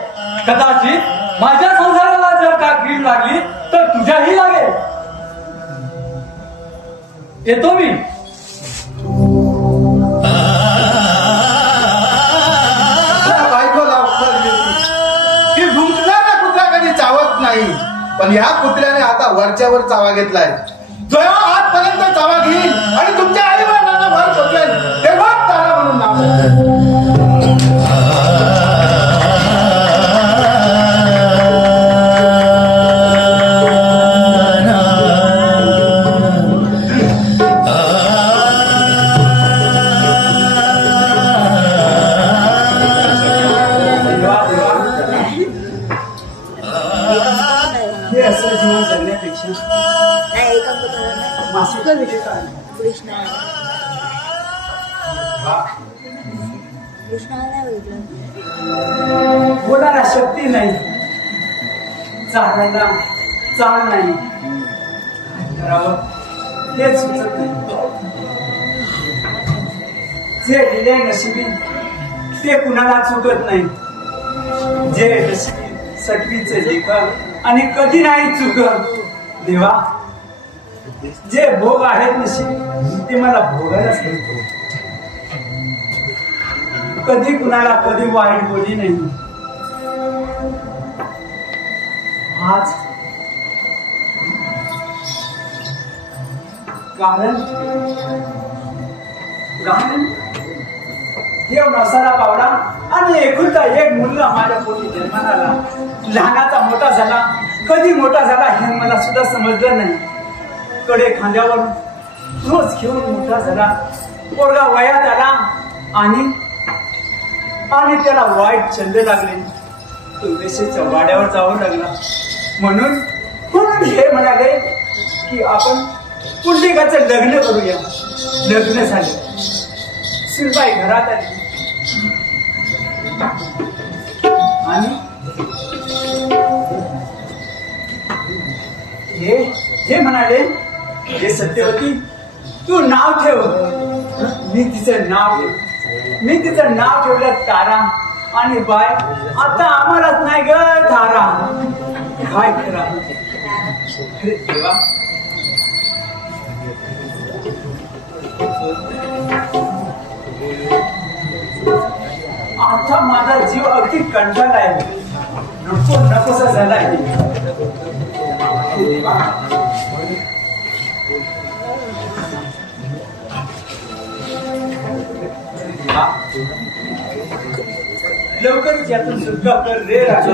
कदाचित माझ्या संसाराला जर का कीड लागली तर तुझ्याही लागेल. येतो मी. बायकोला उत्तर दिली की भुंकणारा कुत्रा कधी चावत नाही, पण या कुत्र्याने आता वरच्यावर चावा घेतलाय. जेव्हा आजपर्यंत चावा घेईल आणि तुमच्या आई वडिलांना भर शोधेल तेव्हा तारा म्हणून नाव. हे असं जीवन जगण्यापेक्षा मासिक बोलायला शक्ती नाही, चालायला चाल नाही, करावं तेच सुचत नाही. जे दिले नशिबी ते कुणाला चुकत नाही. जे नशिबी सटवीचे लेखन आणि कधी नाही चुकत. देवा, जे भोग आहेत नशीब ते मला भोगायलाच मिळतो. कधी कुणाला कधी वाईट बोली नाही. आज कारण देव नवसाला पावला आणि एकुलता एक मुलगा माझ्या पोटी जन्माला आला. लहानाचा मोठा झाला, कधी मोठा झाला हे मला सुद्धा समजलं नाही. कडे खांद्यावर रोज घेऊन मोठा झाला. पोरगा वयात आला आणि त्याला वाईट छंद लागले. तो वेशेच्या वाड्यावर जावं लागला. म्हणून हे म्हणाले की आपण पुंडलिकाचं लग्न करूया. लग्न झाले. सुनबाई घरात आली आणि हे म्हणाले, हे सत्यवती तू नाव ठेव. मी तिचं नाव ठेवलं तारा. आणि बाय आता आम्हालाच नाही ग तारा. काय करा अरे देवा. आता माझा जीव अगदी कंटाळलाय. नकोसा झालाय. देवा लवकर यातून सुटका कर रे राजा.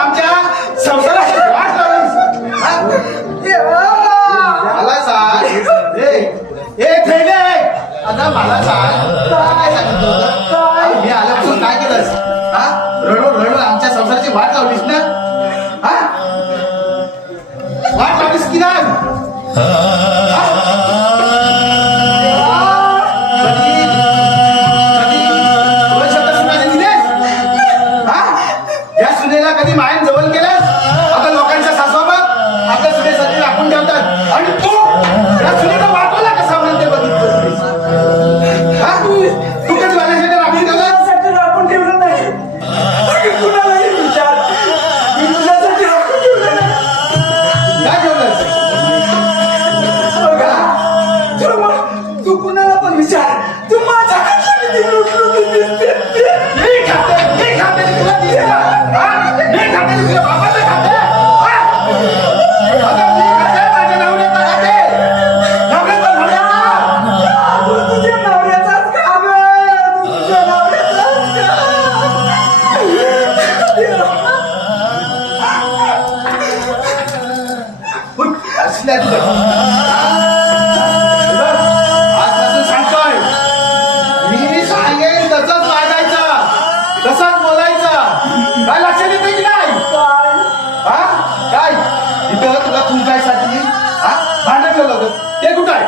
आमच्या संसाराची वाट लावलीस. मला सांग आता मला सांग काय सांगितलं होतं? मी आल्यापासून काय केलंस? रडून आमच्या संसाराची वाट लावलीस ना? वाट लावलीस की नाही? कधी मायन जवळ केलंस? आता लोकांच्या सासवा बघ आपल्या सुनेसाठी राखून ठेवतात आणि तू या सुनेचा वाटवला कसा म्हणते बघितलं. तू कधी माझ्यासाठी राखून ठेवलं? राखून ठेवलं नाही. कुणालाही विचार. मी तुझ्यासाठी राखून ठेवलं नाही. काय ठेवलंस? तू कुणाला पण विचार. तू माझ्या आजपासून सांगतोय मी सांगेन तसंच वागायचं, तसंच बोलायचं. काय लक्षात येते की नाही? काय इथं तुला तुमच्यासाठी भांडण ठेवलं होतं ते कुठं आहे?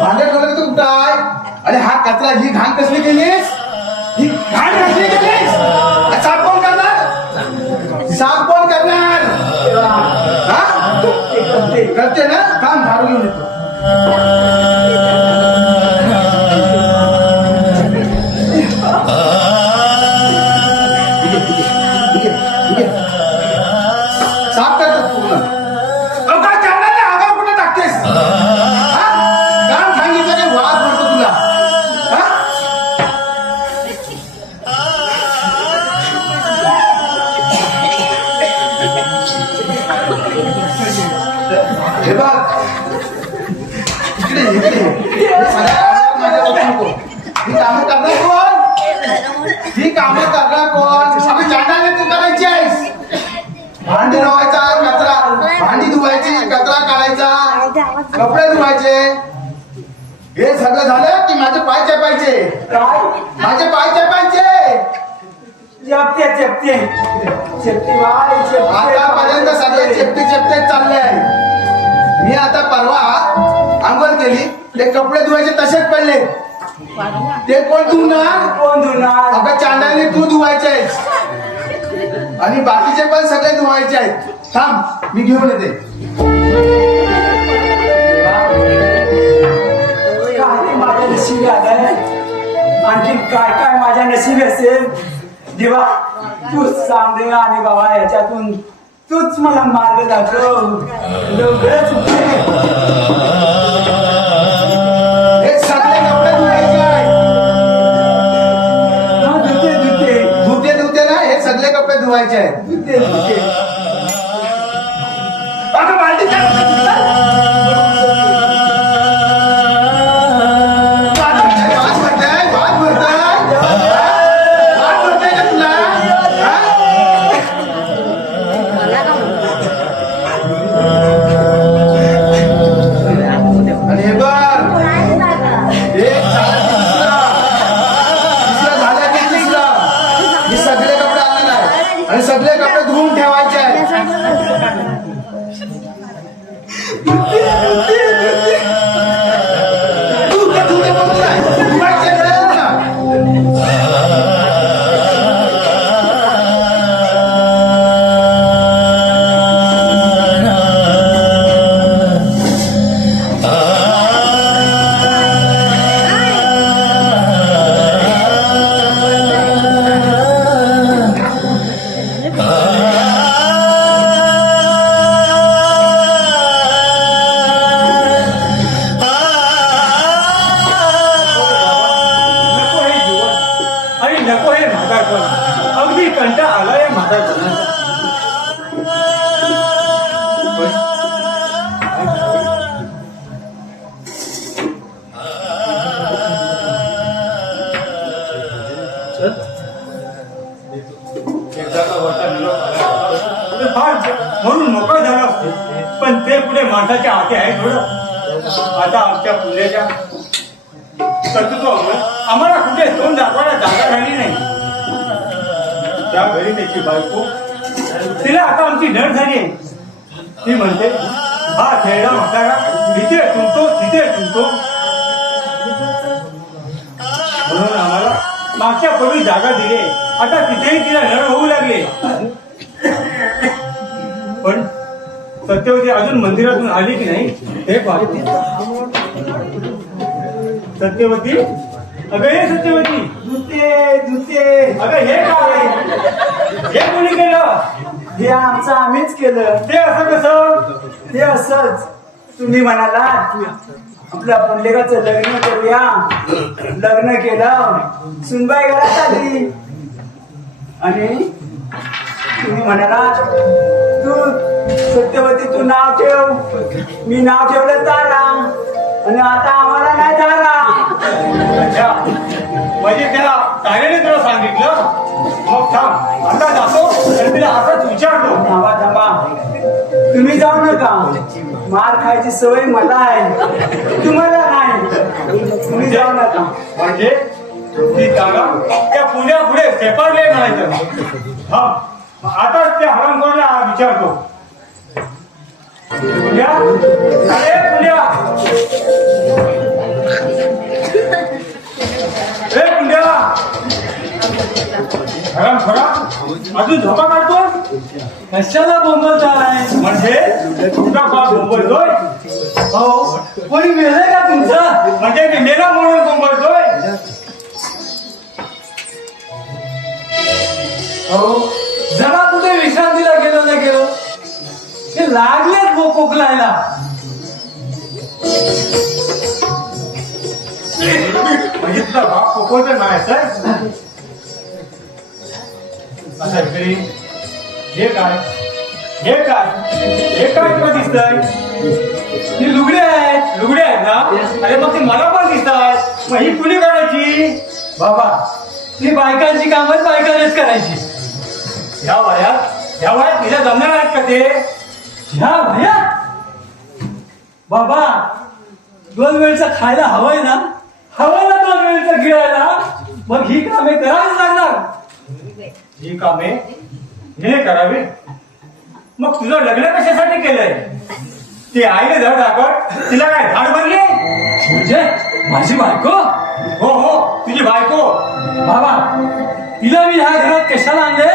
भांडण ठेवलं ते कुठं आहे? अरे हा कचरा ही घाण कसली केलीस? ही घाण कसली केलीस? साफ कोण करणार? साफ कोण करणार? करते ना काम झाडू घेऊन येतो. साफ करतो पूर्ण. काय करणार नाही? आगाऊ कुठे टाकतेस? काम सांगितलं की वाद पडतो तुला. हे बघ इकडे माझ्या नको. ही कामं करणार कोण? ही कामं करणार कोण? आम्ही चांडाने तू करायची आहेस. भांडी धुवायचा, कचरा भांडी धुवायची, कचरा काढायचा, कपडे धुवायचे. हे सगळं झालं की माझे पाय चेपायचे. काय माझे पाय चेपायचे. आतापर्यंत सगळे चेपटे चालले आहे. मी आता परवा आंघोळ केली, ते कपडे धुवायचे तसेच पडले. ते कोण धुणार? अगं चांडाने तू धुवायचे आहेस आणि बाकीचे पण सगळे धुवायचे आहेत. थांब मी घेऊन येते. काय माझ्या नशिबी आलंय. आणखी काय काय माझ्या नशिबी असेल. देवा तूच सांग दे आणि बाबा याच्यातून तूच मला मार्ग दाखव. लवकरच हे सगळे कपडे धुवायचे आहेत. धुते ना हे सगळे कपडे धुवायचे आहेत. आता बाल्टी आणि हे बघ माणसाच्या हाती आहे थोडं. आता आमच्या पुण्याच्या कर्तृत्वामुळे आम्हाला कुठे तोंड दाखवायला जागा राहिली नाही. त्या घरी त्याची बायको, तिला आता आमची नड झाली आहे. ती म्हणते हा खेळला म्हातारा तिथे तुमतो तिथे तुमतो. म्हणून आम्हाला मागच्या पूर्वी जागा दिली. आता तिथेही तिला नड होऊ लागले. पण सत्यवती अजून मंदिरातून आली की नाही हे पाहतो. सत्यवती, अगं हे सत्यवती, धुते अगं हे काय, हे कोणी केलं? हे आमचं आम्हीच केलं. ते असं कसं? ते असंच तुम्ही म्हणाला आपल्या पुंडलिकाचं लग्न करूया. लग्न केलं, सुनबाई घरात आली आणि तुम्ही म्हणाला तू सत्यवती तू नाव ठेव. मी नाव ठेवलं तारा आणि आता आम्हाला नाही तारा. अच्छा, म्हणजे त्याला तारेने तुला सांगितलं? मग थांब, आता जातो आणि तिला असंच विचारतो. थांबा थांबा, तुम्ही जाऊ नका. मार खायची सवय मला आहे, तुम्हाला नाही. तुम्ही जाऊ नका. म्हणजे ती जागा त्या पुण्या पुढे सेपरले म्हणायचं. हा, आताच त्या हरामखोराला विचारतो. पुण्या, अरे पुण्या, ए पुण्या, हरामखोरा अजून झोपा काढतो? कशाला बोंबलताय? म्हणजे तुझा बाप बोंबलतोय? हो, कोणी मेलंय का तुमचं? म्हणजे मी मेला म्हणून बोंबलतोय? हो, जरा कुठे विश्रांतीला गेलो नाही गेलो ते लागलेच कोकलायला. म्हणजे तुझा बाप कोकोचं नाही सर? असं तरी हे काय, हे काय, हे काय तुला दिसतंय? ही लुगडी आहेत. लुगडे आहेत ना? अरे मग ती मला पण दिसतात. मग ही कुणी करायची? बाबा, ती बायकांची कामच बायकांनीच करायची. ह्या वयात तिला जमणार आहेत का ते? ह्या भया बाबा, 2 वेळचं खायला हवंय ना, हवं ना 2 वेळचं गिळायला. मग ही कामे करावीच लागणार. ही कामे हिने करावी. मग तुझं लग्न कशासाठी केलंय? ती आईने धड दाखवत तिला काय झाड बनली? म्हणजे माझी बायको? हो हो, तुझी बायको. बाबा, तिला मी ह्या घरात कशाला आणले?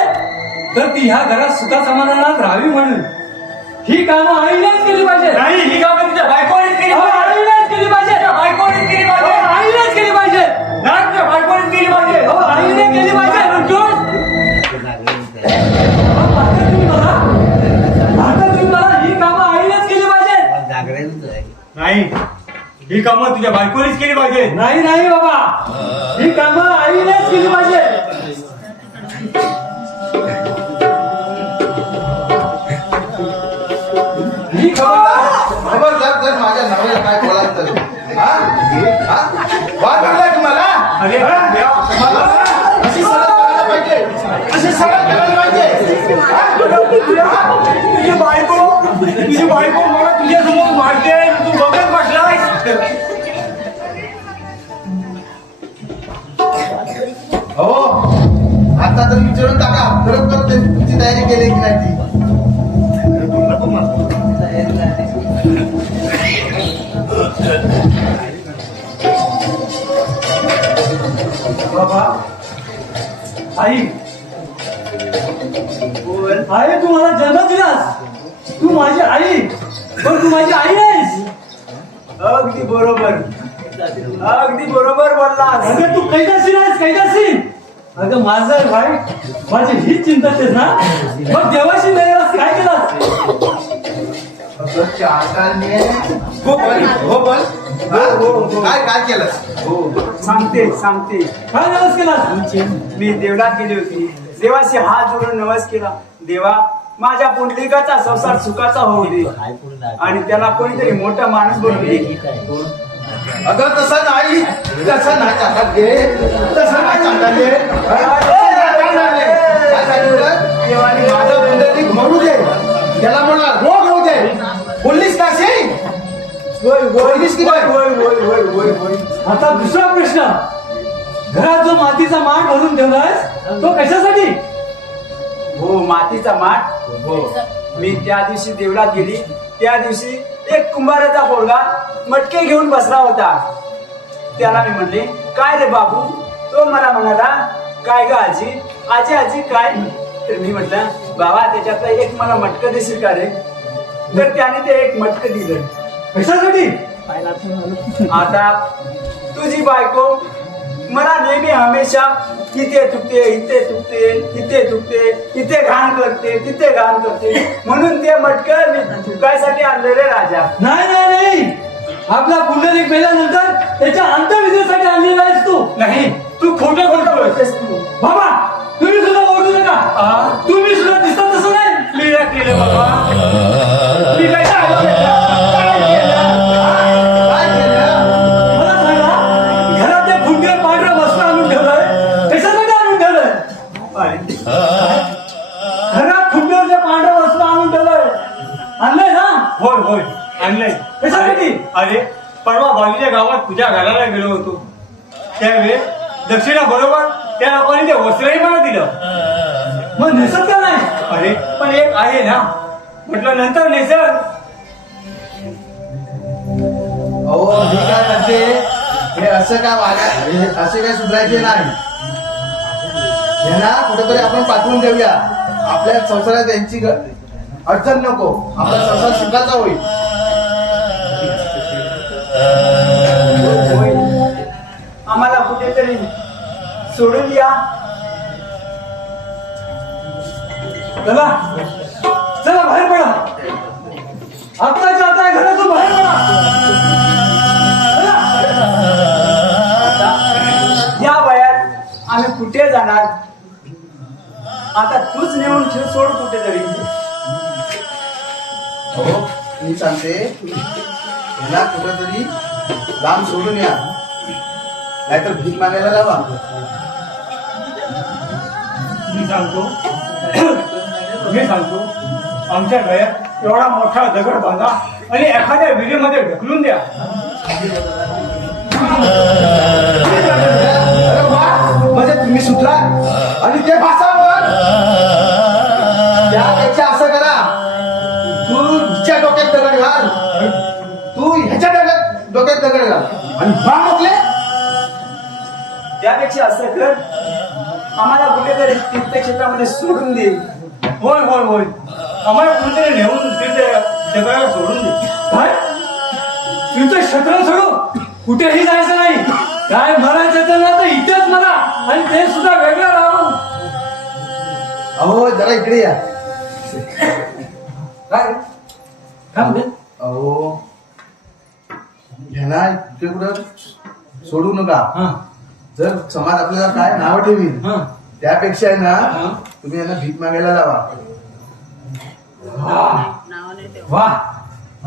तर ती ह्या घरात सुखा समाधानात राहावी म्हणून. ही कामं आईनेच केली पाहिजे. नाही, ही कामे तुझ्या बायकोनेच केली अहो, पाहिजे. आईनेच केली पाहिजे. तुझ्या बायकोनेच केली अहो, पाहिजे. आईनेच केली पाहिजे. नाही, तुझ्या बायकोनेच केली पाहिजे. अहो, आईने केली पाहिजे म्हणतो. तुम्ही मला ही कामं आईनेच केली पाहिजे. नाही, ही कामं तुझ्या बायकोनेच केली पाहिजे. नाही नाही बाबा, ही कामं आईनेच केली पाहिजे. ही खबरदार जर माझ्या नवऱ्याला काय बोलायचं तर. हा? हा? वाद लागलाय तुम्हाला? अरे मला अशी सगळं करायला पाहिजे, अशी सगळं करायला पाहिजे. हा? तुझी बायको मला तुझ्या समोर मारते, तू बघत बसलायस. हो, आता तर विचारून टाका खरोखर ते तुमची तयारी केली की नाही ती. बाबा, आई, आई तू मला जन्म दिलास. तू माझी आई, पण तू माझी आई नाहीस. अगदी बरोबर, अगदी बरोबर बोललास. अगं तू कैदासी नाहीस, कैदासी. अगं माझं वाईट, माझी हीच चिंता तेच ना. मग देवाशी मिळालास काय केलास? हो बोल, हो बोल. हा? काय काय केलं? सांगते काय नवस केलास? मी देवळात गेली होती. देवाशी हात जोडून नवस केला. देवा, माझ्या पुंडलिकाचा संसार सुखाचा होऊ दे आणि त्याला कोणीतरी मोठा माणूस बनवू दे. अगं तसं नाही, तसं नाही चालत घे, तसं नाही चालत घे. काय सांगितलं? देवाने माझं पुंडलिक मरू दे, त्याला म्हणा रोग होऊ दे. बोललीस काशी? बोललीस की नाही? आता दुसरा प्रश्न, घरात जो मातीचा माठ भरून ठेवलाय तो कशासाठी? हो, मातीचा माठ. हो, मी त्या दिवशी देवळात गेली, त्या दिवशी एक कुंभाराचा पोरगा मटके घेऊन बसला होता. त्याला मी म्हणले, काय रे बाबू? तो मला म्हणाला, काय ग आजी? आजी आजी काय? तर मी म्हटलं, बाबा त्याच्यातलं एक मला मटकं देशील का रे? तर त्याने ते एक मटकं दिलं. कशासाठी? आता तुझी बायको मला नेहमी हमेशा इथे तुटते, इथे तुटते, इथे तुटते, इथे घाण करते, तिथे घाण करते, म्हणून ते मटकं मी तुकायसाठी आणले रे राजा. नाही नाही नाही, आपला पुंडलिक मेल्यानंतर त्याच्या अंत्यविधीसाठी आणलेला आहेस तू. नाही, तू खोटं खोटं बोलतेस तू. बाबा तुम्ही सुद्धा ओळखू नका. तुम्ही सुद्धा दिसत तसं नाही. मी काय केलं बाबा? मी काय केलं? काय केलं? मला सांगा, घरात ते फुंकर पांढरं वस्त्र आणून ठेवलंय, कशासाठी आणून ठेवलंय? घरात फुंकर जे पांढरं वस्त्र आणून ठेवलंय, आणलंय ना? होय होय, आणलंय. कशासाठी? अरे परवा बाजूच्या गावात तुझ्या घराला गेलो होतो, त्यावेळेस दक्षिणा बरोबर त्या लोकांनी ते वस्त्रही मला दिलं. मग नेसत का नाही? अरे पण एक आहे ना, म्हटलं नंतर नेसर. अहो मी काय म्हणते, हे असं काय हे असे काय सुधारायचे नाही. हे ना कुठेतरी आपण पाठवून देऊया. आपल्या संसारात यांची अडचण नको, आपला संसार सुखाचा होईल. आम्हाला कुठेतरी सोडून या. चला चला बाहेर पडा. आत्ताच्या आता घरातून बाहेर पडा. चला. या वयात आम्ही कुठे जाणार? आता तूच नेऊन ठेव, सोड कुठेतरी. हो मी सांगते, यांना कुठेतरी लांब सोडून या, नाहीतर भीक मागायला लावा. मी सांगतो आमच्या गळ्यात एवढा मोठा दगड बांधा आणि एखाद्या विहिरीमध्ये ढकलून द्या. अरे वा, म्हणजे तुम्ही सुधरा आणि ते भासावर. त्यापेक्षा असं करा, तू हिच्या डोक्यात दगड घाल, तू ह्याच्या डोक्यात दगड घाल आणि बा मोकले. त्यापेक्षा असं कर, आम्हाला कुठेतरी तीर्थक्षेत्रामध्ये सोडून दे. होय होय होय, आम्हाला कुठेतरी नेऊन तिथे दगडाला सोडून दे. काय? तुमचं क्षेत्र सोडू कुठेही जायचं नाही. काय मरायचं तर इथेच मला, आणि ते सुद्धा वेगळं राहून. अहो जरा इकडे या. काय काय म्हणते? अहो ह्याला इकडे कुठं सोडू नका. हा जर समाज आपल्याला काय नाव ठेवील, हा. त्यापेक्षा आहे ना तुम्ही यांना भीक मागायला लावा. वा,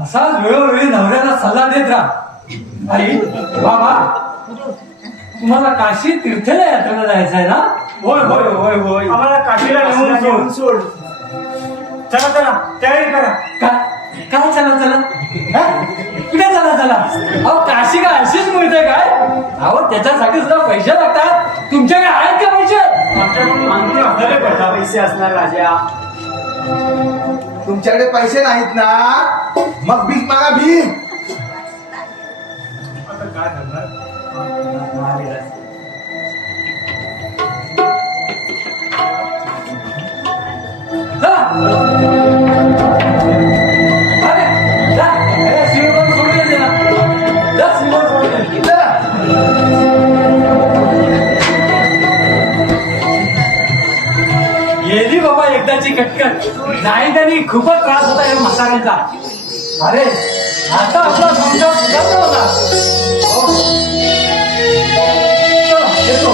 असाच वेळोवेळी नवऱ्याला सल्ला देत राहा. आई बाबा, तुम्हाला काशी तीर्थला यात्रेला जायचं आहे ना? होय होय होय होय, आम्हाला काशीला नेऊन सोड. चला चला, तयारी करा. काय चला चला? हा? कुठे चला चला? अहो काशी का अशीच मिळते काय? अहो त्याच्यासाठी सुद्धा पैसे लागतात. तुमच्याकडे आहेत का पैसे? आमच्याकडे पैसे असणार राजा. तुमच्याकडे पैसे नाहीत ना, मग भीक मागा भीक. आता काय करणार? चला. अरे, जा. अरे, सिंहगड सोडून दे ना. जा, सिंहगड सोडून दे. चला. गेली बाबा एकदाची कटकट. नाही त्यांनी खूपच त्रास होता या म्हाताऱ्यांचा. अरे आता आपला संसार सुधारला होता. चला, येतो.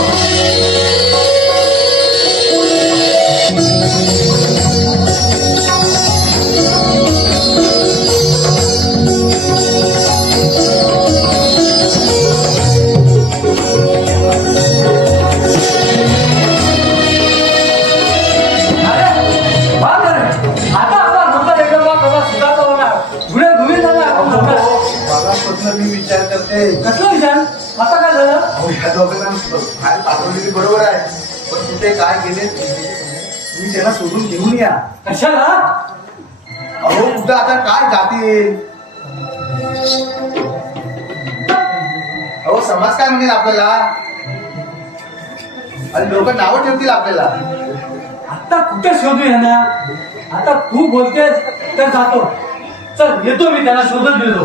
आता आपला संसार एकदम कसा सुधारला होणार. गुन्हे गुन्हे झाला. मी विचार करते. कसला विचार? आता काय झालं? अहो, ह्या दोघांना बाहेर पाठवलेली बरोबर आहे, पण कुठे काय गेले तुम्ही त्यांना सोडून घेऊन या. कशाला? अहो कुठं आता काय जातील? अहो समाज काय म्हणेल आपल्याला, आणि लोक नावं ठेवतील आपल्याला. आता कुठे शोधू यांना? आता तू बोलतेस तर जातो. चल येतो मी, त्यांना शोधून देतो.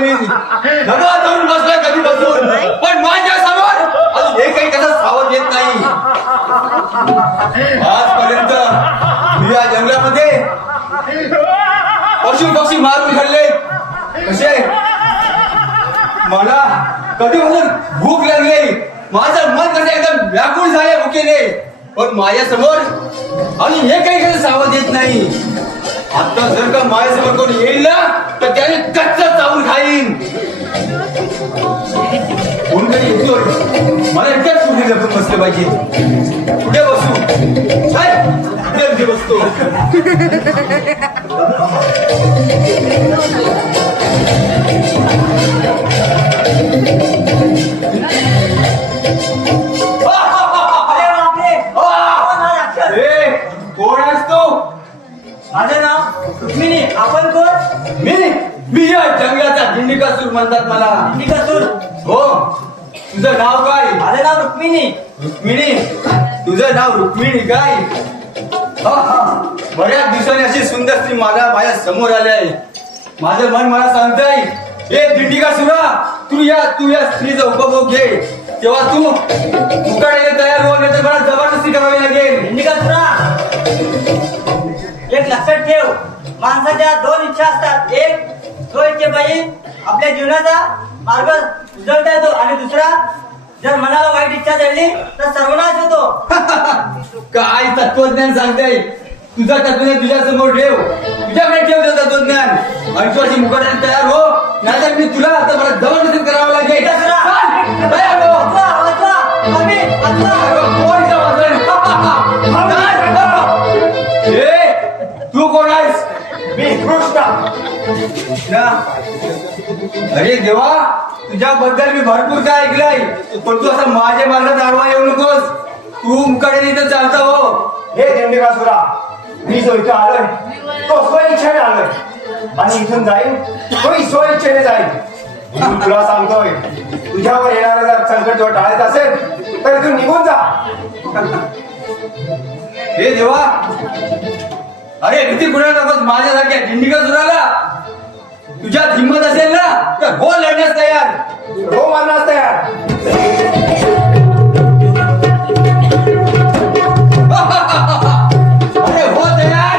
मी धगा धरून बसलाय कधी बसून, पण माझ्या समोर अजून हे काही कसं सावध येत नाही. आजपर्यंत मी या जंगलामध्ये पशु पक्षी मारून खाल्ले. कसे मला कधीपासून भूक लागली, माझं मन कसं एकदम व्याकुळ झाले भुकेने, पण माझ्या समोर अजून हे काही कसं सावध येत नाही. आता जर का माझ्यासमोर कोणी येईल ना तर त्याने कच्चा चावून खाईन. कोणतरी येतोय, मला एकटाच कुठे लपून बसलं पाहिजे. कुठे बसू? कुठे बसतो? कोण आहेस तू? माझं नाव रुक्मिणी. आपण कोण? मी या जंगलाचा दिंडिकासूर म्हणतात मला. दिंडिकासूर? हो. तुझं नाव काय? माझं नाव रुक्मिणी. रुक्मिणी? तुझं नाव रुक्मिणी काय? बऱ्याच दिवसांनी अशी सुंदर स्त्री माझ्या समोर आली आहे. माझं मन मला सांगतंय, हे दिंडिकासुरा, तू या स्त्रीचा उपभोग घे. तेव्हा तू उकाड्याला तयार हो, नाही तर मला जबरदस्ती करावी लागेल. दिंडिकासुरा, एक लक्षात ठेव, माणसाच्या दोन इच्छा असतात. एक, तो इच्छेपायी आपल्या जीवनाचा मार्ग उजळता येतो, आणि दुसरा, जर मनाला वाईट इच्छा धरली तर सर्वनाश होतो. काय तत्वज्ञान सांगताय? तुझा तत्वज्ञान तुझ्या समोर ठेव, तुझ्याकडे ठेव तुझं तत्वज्ञान, आणि तू अशी मुकाट्याने तयार हो, नाहीतर मी तुला आता मला जबरदस्ती करावं लागेल. दिंडिकासुरा, तयार हो. वाचवा, वाचवा, आम्ही, वाचवा. तू कोण आहेस? मी कृष्ण. कृष्णा? अरे देवा, तुझ्याबद्दल मी भरपूर काय ऐकलंय, पण तू असं माझ्या मार्गात आडवा येऊ नकोस. तू मुकाट्याने इथं चालता हो. हे दिंडिकासुरा, मी जो इथं आलोय तो स्वइच्छेने आलोय, आणि इथून जाईल तोही स्वइच्छेने जाईल. म्हणून तुला सांगतोय, तुझ्यावर येणारा जर संकट जर टाळायचं असेल तर तू निघून जा. हे देवा, अरे किती गुन्हा नकोस माझ्यासारख्या दिंडिकासुराला. तुझ्यात हिंमत असेल ना तर हो लढण्यास तयार, हो मारण्यास तयार. अरे हो तयार.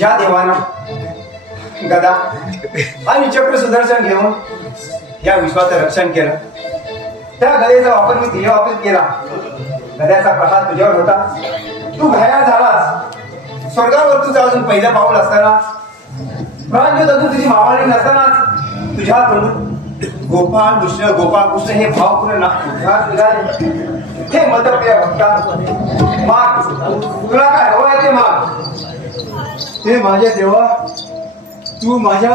या देवानं गदा आणि चक्र सुदर्शन घेऊन या विश्वाचं रक्षण केलं. त्या गदेचा वापर मी तुझ्या बाबतीत केला. गद्याचा प्रहार तुझ्यावर होता, तू घायाळ झालास. स्वर्गावर तुझं अजून पहिलं पाऊल असताना, राज्य अजून तुझी मावळी नसतानाच तुझ्याकडून गोपाळ कृष्ण गोपाळ कृष्ण हे भावपूर्ण उद्धार निघाले. हे मतप्रिय भक्ता, माग तुला काय हवं आहे ते माग. हे माझ्या देवा, तू माझ्या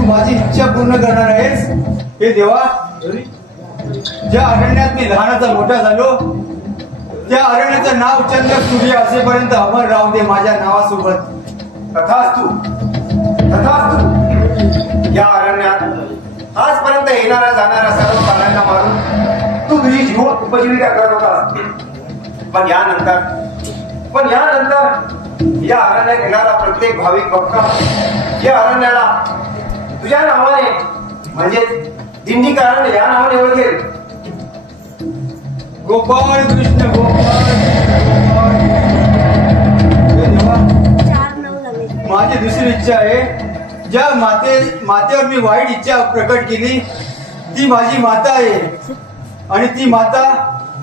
तू माझी इच्छा पूर्ण करणार आहेस हे देवा. ज्या अरण्यात मी लहानाचा मोठा झालो त्या अरण्याचं नाव चंद्र सूर्य असेपर्यंत अमर राहू दे माझ्या नावासोबत. तथास्तु तथास्तु. या अरण्यात आजपर्यंत येणाऱ्या जाणाऱ्या सर्व प्राण्यांना मारून तू तुझी जीवन उपजीविका करत होतास. पण यानंतर या अरण्यात येणारा प्रत्येक भाविक भक्त या अरण्याला तुझ्या नावाने म्हणजे दिंडीकारण या नावाने ओळखेल. गोपाळ कृष्ण गोपाळ गोपाळ. हे देवा, माझी दुसरी इच्छा आहे. ज्या मातेवर मी वाईट इच्छा प्रकट केली ती माझी माता आहे आणि ती माता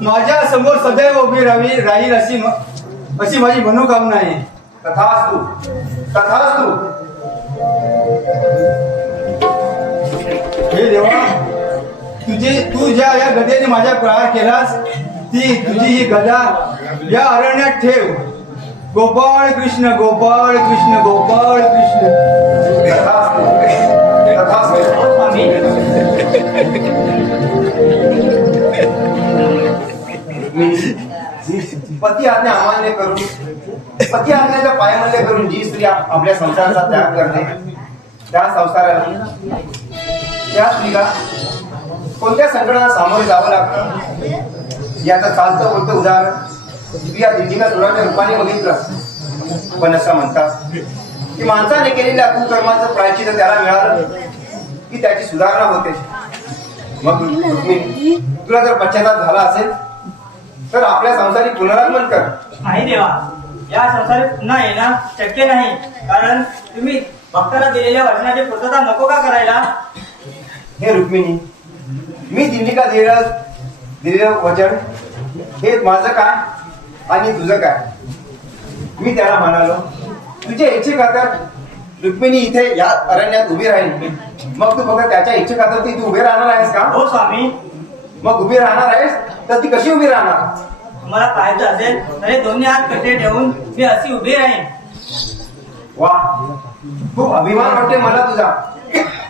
माझ्या समोर सदैव उभी राहील अशी माझी मनोकामना आहे. तथास्तु तथास्तु. हे देवा, तू ज्या या गदेने माझ्या प्रहार केलास ती तुझी ही गदा या अरण्यात ठेव. गोपाळ कृष्ण गोपाळ कृष्ण गोपाळ कृष्ण. तथास्तु तथास्तु. पती आज्ञा अमान्य करून पती आज्ञेचा पायमल्य करून जी स्त्री आपल्या संसाराचा त्याग करते त्या संसाराला त्या स्त्रीला कोणत्या संकटाला सामोरे जावं लागतं याचं चालतं बोलतं उदाहरण तुम्ही या दिंडीका सुराच्या रूपाने बघितलं. पण असं म्हणतात की माणसाने केलेल्या कुकर्माचं प्रायश्चित्त त्याला मिळालं की त्याची सुधारणा होते. मग रुक्मिणी, तुला जर पश्चाताप झाला असेल तर आपल्या संसारी पुनरागमन कर. नाही देवा, या संसारात पुन्हा येणं शक्य नाही. कारण तुम्ही भक्ताला दिलेल्या वचनाची पूर्तता नको का करायला? हे रुक्मिणी, मी दिंडिका दिलेलं वचन हे माझं काय आणि तुझं काय. मी त्याला म्हणालो तुझ्या इच्छेखातर रुक्मिणी इथे या अरण्यात उभी राहील. मग तू फक्त त्याच्या इच्छेखातर ती तू उभी राहणार आहेस का? हो स्वामी. मग उभी राहणार आहेस तर ती कशी उभी राहणार? तुम्हाला पाहायचं असेल तर हे दोन्ही हात कटे ठेवून मी अशी उभी राहीन. वा, खूप अभिमान वाटते मला तुझा.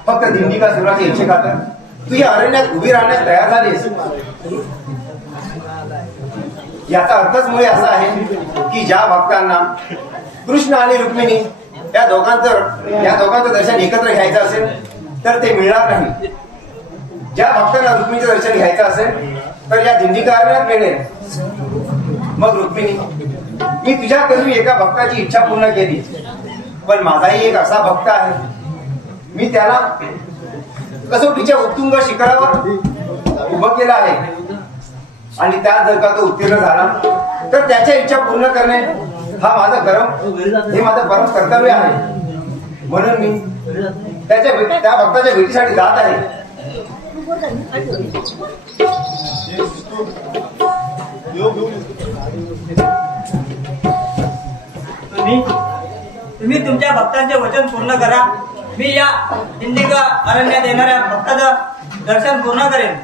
फक्त दिंडिका सुराच्या इच्छेखातर तू या अरण्यात उभी राहण्यास तयार झालीस. याचा अर्थच मुळे असा आहे की ज्या भक्तांना कृष्ण आणि रुक्मिणी या दोघांचं दर्शन एकत्र घ्यायचं असेल तर ते मिळणार नाही. ज्या भक्तांना रुक्मिणीचं दर्शन घ्यायचं असेल तर या दिंडिका अरण्यात मिळेल. मग रुक्मिणी, मी तुझ्याकरवी एका भक्ताची इच्छा पूर्ण केली. पण माझाही एक असा भक्त आहे, मी त्याला कसोटीच्या उत्तुंग शिखरावर उभं केलं आहे आणि त्यात जर का तो उत्तीर्ण झाला तर त्याच्या इच्छा पूर्ण करणे हे माझं परम कर्तव्य आहे. म्हणून मी त्या भक्ताच्या भेटीसाठी जात आहे. तुम्ही तुमच्या भक्तांचे वचन पूर्ण करा. मी या दिंडिका अरण्यात येणाऱ्या भक्ताचं दर्शन पूर्ण करेन.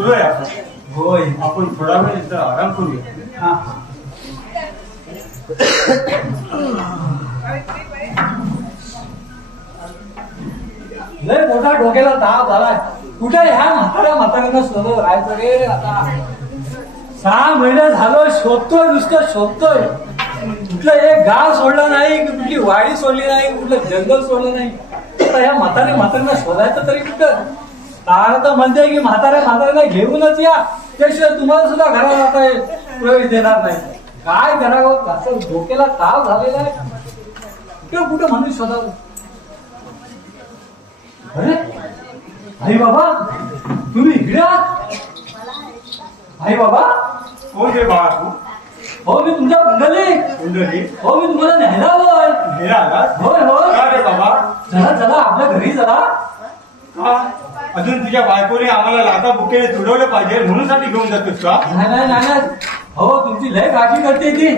थकलोय आपण. होय आपण थोडा वेळ इथं आराम करूया. हा लय मोठा डोक्याला ताप झालाय. कुठे ह्या म्हाताऱ्यांना शोधत राहायचं रे आता. 6 महिने झालं शोधतोय, नुसतं शोधतोय. कुठलं एक गाव सोडलं नाही, कुठली वाडी सोडली नाही, कुठलं जंगल सोडलं नाही. आता ह्या म्हाताऱ्यांना शोधायचं तरी कुठं. तारा तर म्हणते की म्हाताऱ्यांना घेऊनच या, त्याशिवाय तुम्हाला सुद्धा घरात आता प्रवेश देणार नाही. काय करावं, असं डोक्याला ताप झालेला आहे. कुठं म्हणून शोधावं. अरे आई बाबा, तुम्ही इकडे आहात? आई बाबा, कोण रे बाळा तू? हो मी तुमच्या कुंडली. कुंडली हो मी तुम्हाला न्यायला आलोय. घरी आलास? होय होय. का रे बाबा? चला चला आपल्या घरी चला. का अजून तुझ्या बायकोने आम्हाला लाथा बुकेने तुडवलं पाहिजे म्हणून साठी घेऊन जातोस का? नाही नाही नाही नाही. हो तुमची लय काळजी करते ती.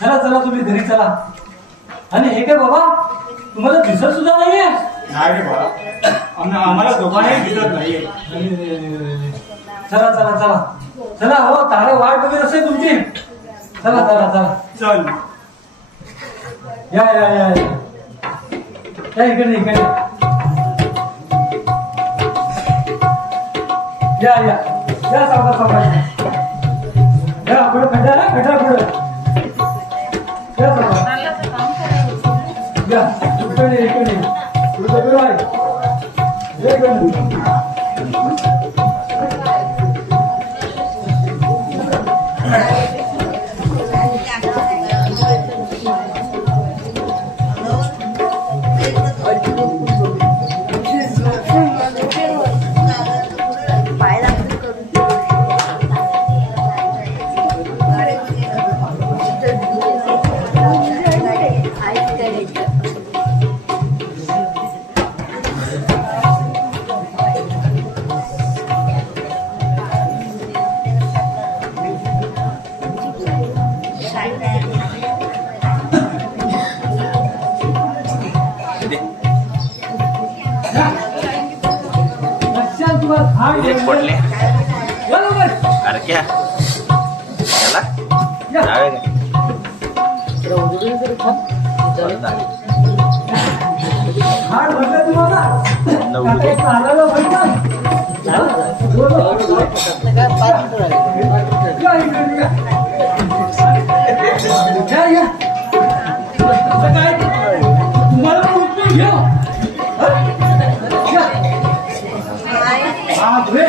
चला चला तुम्ही घरी चला. आणि हे काय बाबा, तुम्हाला दिसत सुद्धा नाहीये. नाही रे बाळा, आम्हाला दोघांनाही दिसत नाहीये. चला चला चला चला. हो तारा वाट बघत असेल तुमची. चला चला चला. चल या या या या. या इकडे इकडे या या या. सावकाश सावकाश या. पुढे खड्डा ना, खड्डा पुढे या. सावकाश या. इकडे इकडे पुढे आहे. या इकडे. पडले अरे क्या चला जावे हाड भरलं तुम्हाला. आता चालायला भेटतं. या, या. असं काय? तुम्हाला पण उचलून घेऊ. या. बाप रे.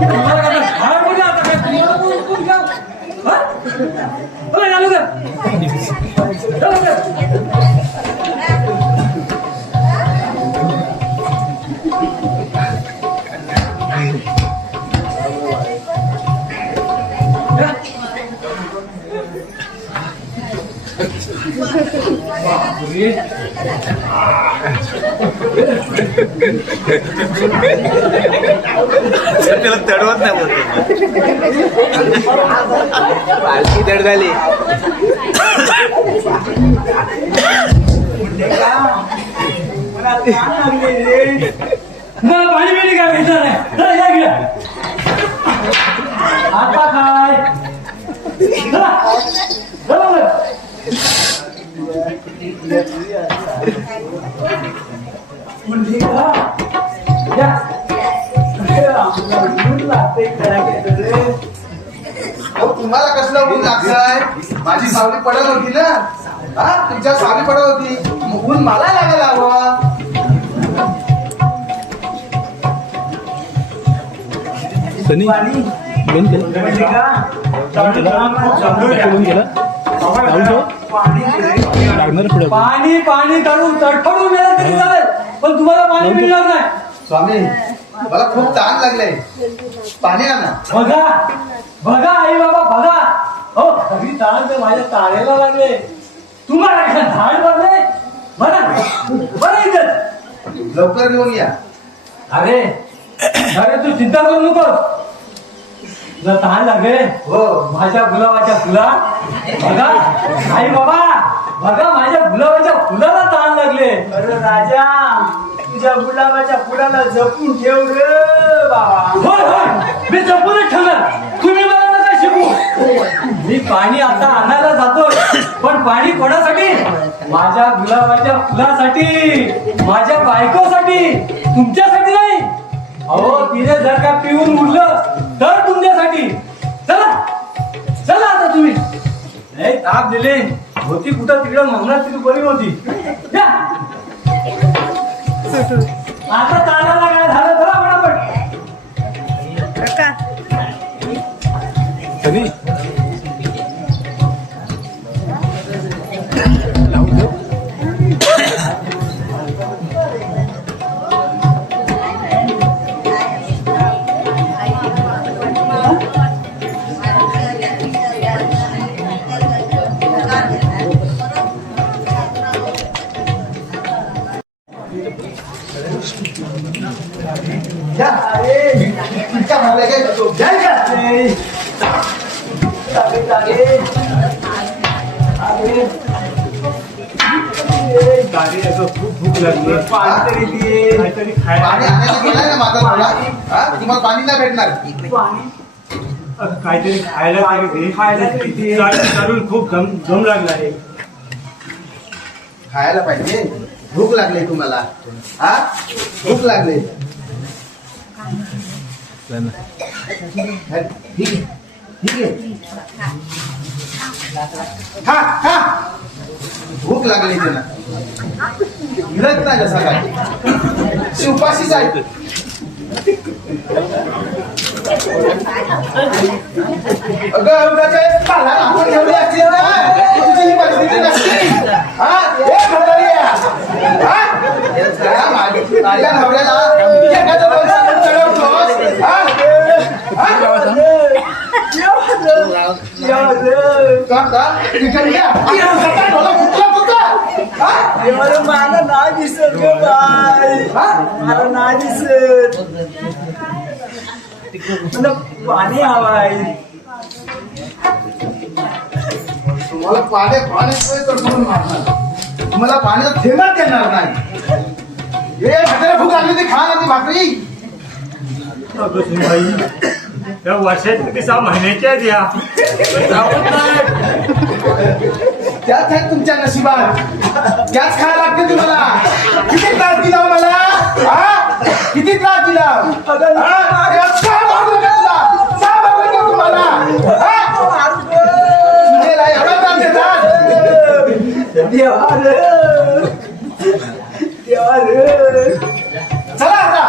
तुम्हाला काय झाड बघा आता काय तुम्हाला पण उचलून घ्या. हा? बघा, चालू कर. चालू कर. त्याला तडवत नाही बोलतो पालखी दड झाली. पाणी पिणी काय भेटणार नाही. या घ्या. आता काय तुम्हाला कसलं ऊन लागतंय? माझी सावली पडत होती ना. हा तुमच्या सावली पडत होती, मग ऊन मला लागायला हवं. पाणी पाणी काढून तडफडून मिळालं तरी चालेल, पण तुम्हाला पाणी मिळणार नाही. स्वामी मला खूप ताण लागलाय, पाणी आणा. बघा बघा आई बाबा बघा. हो कधी ताण तर माझ्या तारेला लागले. तुम्हाला झाड भरले. बरं इथं लवकर घेऊन या. अरे अरे तू चिंता करू नको. तुला तहान लागले. हो माझ्या गुलाबाच्या फुला बघा आई बाबा बघा माझ्या फुलाला ताण लागले. अरे राजा, तुझ्या गुलाबाच्या फुलाला जपून ठेव रे बाबा. होय होय, मी जपूनच ठेवणार. तुम्ही मला नका शिकू. मी पाणी आता आणायला जातोय, पण पाणी कोणासाठी? माझ्या गुलाबाच्या फुलासाठी, माझ्या बायकोसाठी, तुमच्यासाठी नाही. अहो तिने जर का पिऊन उरलं तर तुमच्यासाठी. चला चला आता तुम्ही. नाही ताप दिले होती कुठं तिकडं म्हणणार तिथे बरी होती. या. आता ताणाला काय झालं चला फटाफट. या. इतका मारलाय काय? जाय का? जागे जागे गाडी असं खूप भूक लागली. पाणी तरी दे. काहीतरी खायला पाणी आणायला गेलाय ना माझा थोडा. हा? तुम्हाला पाणी नाही भेटणार. पाणी काहीतरी खायला तरी दे. खायला तरी दे. चालून खूप दम लागला आहे. खायला पाहिजे. भूक लागली तुम्हाला. हा भूक लागली. ठीक आहे ठीक आहे. खा खा. भूक लागली त्यांना. मिळत नाही जसा काय उपाशीच आहे. अगं पाला आपण ठेवली असतील ना, तुझी ही परिस्थिती नसती. हा हे खतरिया. हा माझ्या नवऱ्याला एखादं बोल सांगून चढवतोस. हा? का? तिकडे या. सकाळ मला फुटला फुटला. हा? अरे मला नाही दिसत ग बाय. हा? मला नाही दिसत. मला पाणी हवाय. तुम्हाला पाणी तर म्हणून मारणार. तुम्हाला पाण्याचा थेंबा देणार नाही. हे हाताला भूक लागली ती खा ना ती भाकरी. अगं सुनबाई, त्या वर्षात किती 6 महिन्याच्या आहेत या. त्याच आहेत तुमच्या नशिबात. त्याच खायला लागते तुम्हाला. किती त्रास दिला हो मला. हा? किती त्रास दिला. हा? त्यात सहा भाग लागले तुला. 6 भाग लागले तुम्हाला. हा? सुनेला एवढा त्रास देतात. देवा रे. देवा रे. चला आता.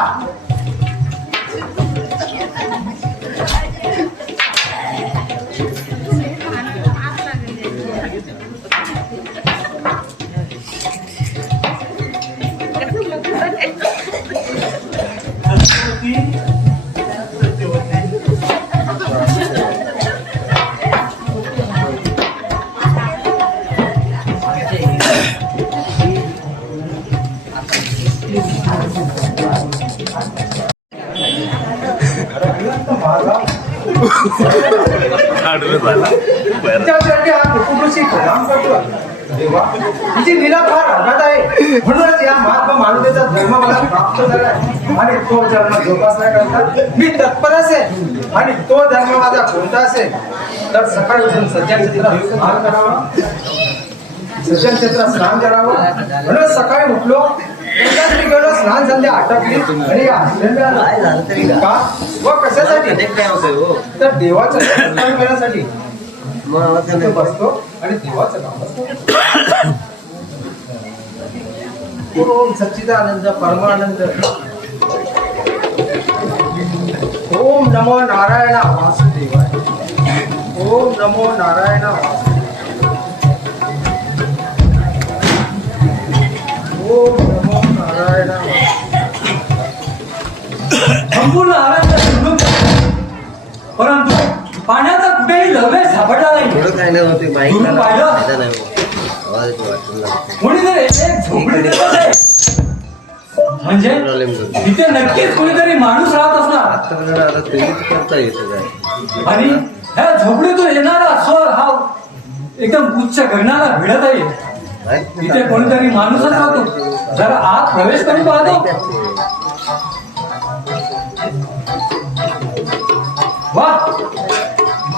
काढून झाला बरं. तिच्यासाठी हा कुटुंबाशी परिणाम करतो. देवा, तिची लीला फार अगाध आहे. म्हणूनच या महात्मा मानवतेचा धर्म मला प्राप्त झाला आणि तो धर्म जोपासण्याकरता मी तत्पर असेल. आणि तो धर्म माझा कोणता असेल तर सकाळी उठून सज्जन क्षेत्रात स्नान करावा. सज्जन क्षेत्रात स्नान करावं. म्हणून सकाळी उठलो, एकाच गेलो, स्नान संध्या आटपली आणि या आश्रमी आलो. का व कशासाठी तर देवाचं दर्शन करण्यासाठी. तिथे बसतो आणि देवाचं नाव बसतो. ओम सच्चिदानंद परमानंद. ओम नमो नारायणा वासुदेवाय. ओम नमो नारायणा वासुदेवाय. ओम नमो नारायणा वासुदेवाय. संपूर्ण आराध्य परंतु पाण्याचा कुठेही लवे सापडला नाही. दुरून पाहिलं कोणीतरी एक झोपडी दिसत आहे. म्हणजे तिथे नक्कीच कोणीतरी माणूस राहत असणार. आणि ह्या झोपडीतून येणारा स्वर हा एकदम उच्च गगनाला भिडत आहे. इथे कोणीतरी माणूसच राहतो. जरा आत प्रवेश करून पाहतो. वा,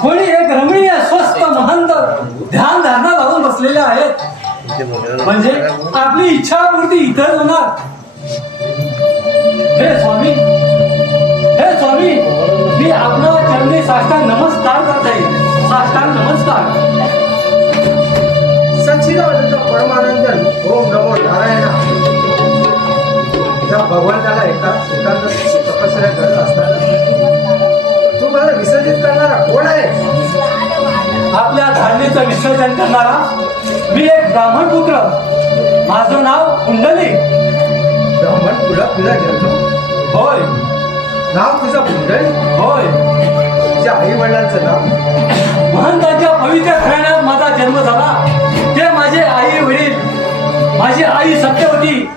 कोणी एक रमणीय स्वस्त महंत ध्यान धारणा लावून बसलेले आहेत. म्हणजे आपली इच्छापूर्ती इतर होणार. हे स्वामी, हे स्वामी, मी आपणाला चरणी साष्टांग नमस्कार करता येईल. साष्टांग नमस्कार. सच्चिदानंद परमानंदन ओम नमो नारायणा. त्या भगवंताला एकांत तपस्या करत असताना तू मला विसर्जित करणारा कोण आहे? आपल्या धारणेचं विसर्जन करणारा मी एक ब्राह्मण पुत्र. माझं नाव कुंडली. ब्राह्मण तुला जन्म? होय. नाव तुझं कुंडली? होय. तुझ्या आई वडिलांचं नाव? महंतांच्या पवित्र घराण्यात माझा जन्म झाला. ते माझे आई वडील, माझी आई सत्यवती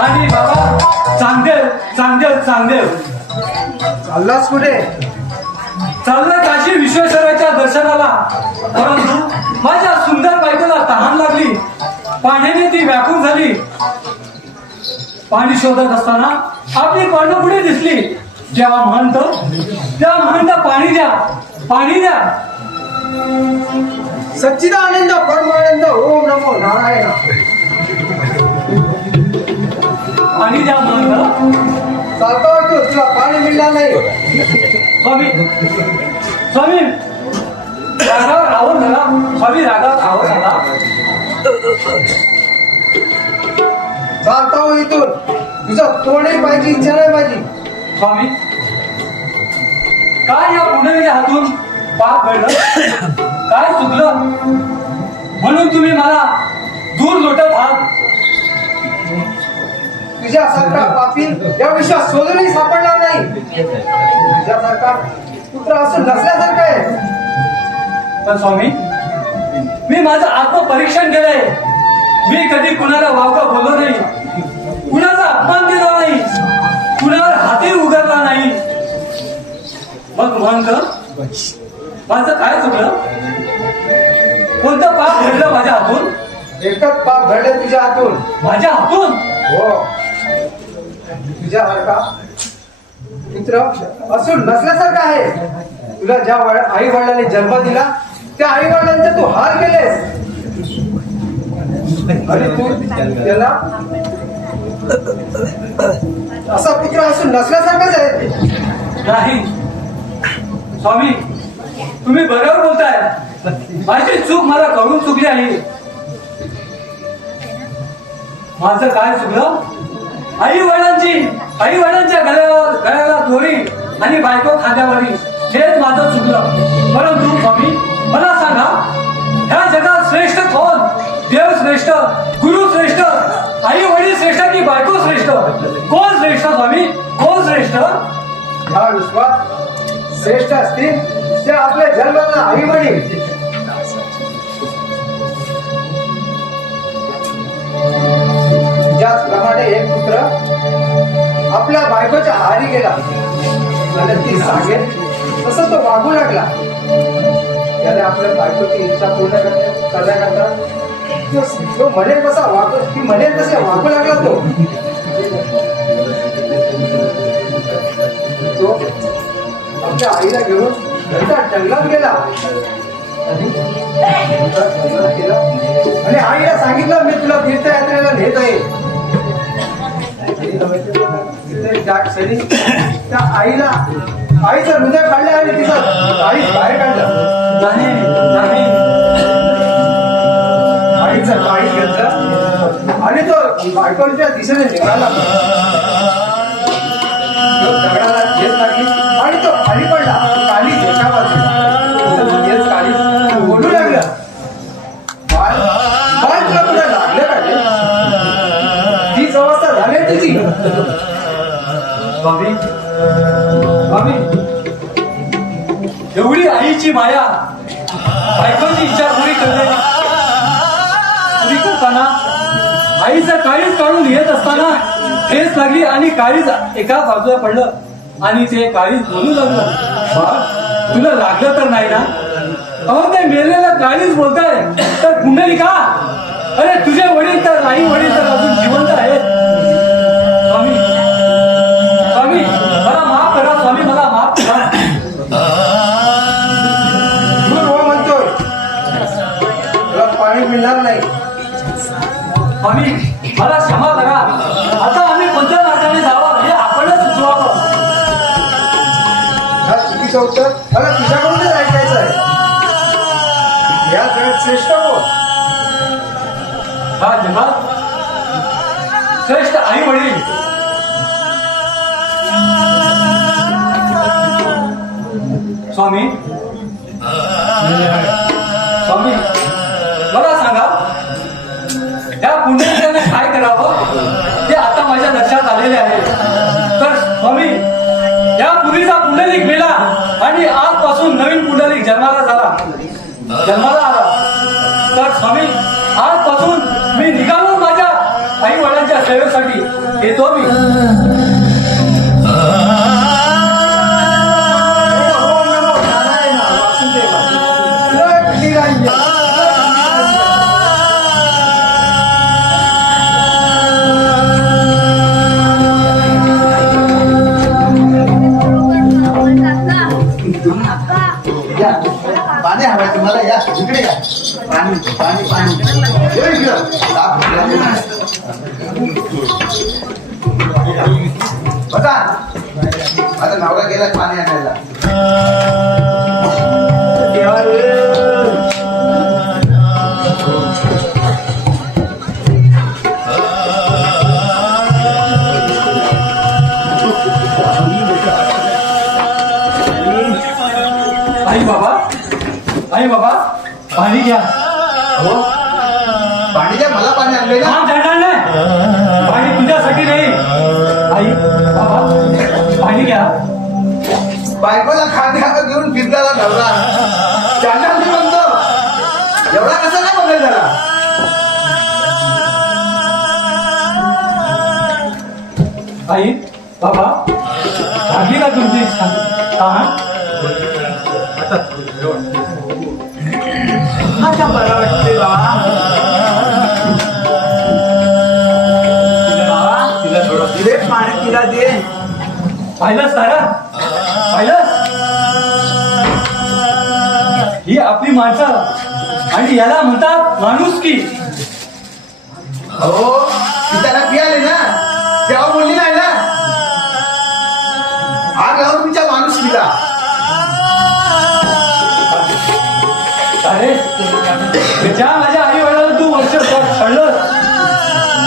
आणि बाबा चांगदेव चांगदेव चांगदेव. चाललास कुठे? चाललं काशी विश्वेश्वराच्या दर्शनाला. परंतु माझ्या सुंदर बायकोला तहान लागली. पाण्याने ती व्याकुळ झाली. पाणी शोधत असताना आपली पानं पुढे दिसली. जेव्हा म्हणत पाणी द्या, पाणी द्या. सच्चिदानंद परमानंद ओम नमो नारायण. पाणी द्या म्हणत. चालता होतो तुला पाणी मिळणार नाही. स्वामी, स्वामी, रागावर आवर झाला. स्वामी, रागावर आवर झाला. चालता हो इथून. तुझं तोंडही पाहिजे इच्छा नाही माझी. स्वामी, काय या पुंडलीच्या हातून पाप घडलं? काय चुकलं म्हणून तुम्ही मला दूर लोटत आहात? तुझ्यासारखा पापी या विषयात शोधूनही सापडणार नाही. तुझ्यासारखा पुत्र असं नसल्यासारखं आहे. पण स्वामी, मी माझं आत्मपरीक्षण केलंय. मी कधी कुणाला वावगं बोललो नाही, कुणाचा अपमान केला नाही, कुणावर हाती उघडला नाही. मग म्हणत माझं काय चुकलं? कोणतं पाप घडलं माझ्या हातून? एकच पाप घडलं तुझ्या हातून. माझ्या हातून? हो. तुझ्यासारखा पुत्र असून नसल्यासारखा आहे. तुला ज्या आई वडिलांनी जन्म दिला त्या आई वडिलांचे तू हार केलेस. आणि तू त्याला असा पुत्र असून नसल्यासारखाच आहे. नाही स्वामी, तुम्ही बरोबर बोलताय. माझी चूक मला कळून चुकली आहे. माझं काय चुकलं? आई वडिलांच्या गळ्याला दोरी आणि बायको खांद्यावरी, हेच माझं चुकलं. परंतु स्वामी, मला सांगा, ह्या जगात श्रेष्ठ कोण? देव श्रेष्ठ, गुरु श्रेष्ठ, आई वडील श्रेष्ठ की बायको श्रेष्ठ? कोण श्रेष्ठ स्वामी? कोण श्रेष्ठ? ह्या विश्वात श्रेष्ठ असतील ते आपल्या जन्माला आई वडील. ज्याप्रमाणे एक पुत्र आपल्या बायकोच्या आहारी गेला आणि ती सांगेल तसं तो वागू लागला. त्याने आपल्या बायकोची इच्छा पूर्ण करण्याकरता तो म्हणेल तसा वागू, ती म्हणेल तसे वागू लागला. तो आपल्या आईला घेऊन जंगलात गेला आणि आईला सांगितलं, मी तुला तीर्थयात्रेला नेत आहे. त्या आईचं हृदय काढलं आणि तिचं आईच बाहेर काढलं. आईचं काळी घेतलं आणि तो बायकोच्या दिशेने निघाला. दगडाला ठेच लागली आणि तो खाली पडला. काली देशाबाजू काली बोलू लागलं, बाळ तुला कुठे लागलं का? तीच अवस्था झाली तुझी. स्वामी, स्वामी, एवढी आईची माया, बायकोची इच्छा पुरी करताना आईचं काळीच काढून येत असताना ठेच लागली आणि काळीच एका बाजूला पडलं आणि ते काळीच बोलू लागलं, बाळ तुला लागलं तर नाही ना? अहो, ते मेलेलं काळीच बोलताय तर कुंडलिका अरे तुझे वडील तर आई वडील तर अजून जिवंत आहेत. स्वामी स्वामी मला माफ करा स्वामी, मला माफ करा. दूर हो म्हणतोय, तुला पाणी मिळणार नाही. स्वामी मला क्षमा करा. आता आम्ही कोणत्या मार्गाने जावं हे आपणच सुचवावं. हा चुकीचं उत्तर मला तुझ्याकडूनच ऐकायचं आहे. या जगात श्रेष्ठ कोण? हा जगात श्रेष्ठ आई वडील. स्वामी स्वामी मला सांगा, त्या पुंडलिकाने काय करावं ते आता माझ्या लक्षात आलेले आहे. तर स्वामी या पूर्वीचा पुंडलिक मेला आणि आजपासून नवीन पुंडलिक जन्माला आला. तर स्वामी आजपासून मी निघालो माझ्या आई वडिलांच्या सेवेसाठी. येतो मी. ओम नमो नारायण वासुदेवाय. जय श्रीराम. या पाणी हवंय तुम्हाला, या इकडे या. पाणी पाणी पाणी ये इकडं. बघा माझा नवरा गेला पाणी आणायला. आई बाबा पाणी घ्या. हो पाणी द्या, मला पाणी आणलंय ना. हा देणार नाही, पाणी तुझ्यासाठी नाही. आई बाबा पाणी घ्या. बायकोला खांद्यावर घेऊन फिरताना नवरा त्यांना मी म्हणतो एवढा कसा नाही बदल झाला. आई बाबा लागली का तुमची तहान? आता बरं वाटते बाबा. तिला थोडं दे पाणी, तिला दे. पाहिलंस तारा, पाहिलंस ही आपली माणसं आणि याला म्हणतात माणुसकी. हो ती त्याला पियाले ना, तेव्हा बोलली नाही ना. आग लावून तुमच्या माणूस दिला. अरे ज्या माझ्या आई वडिलांना तू वर्ष छळलं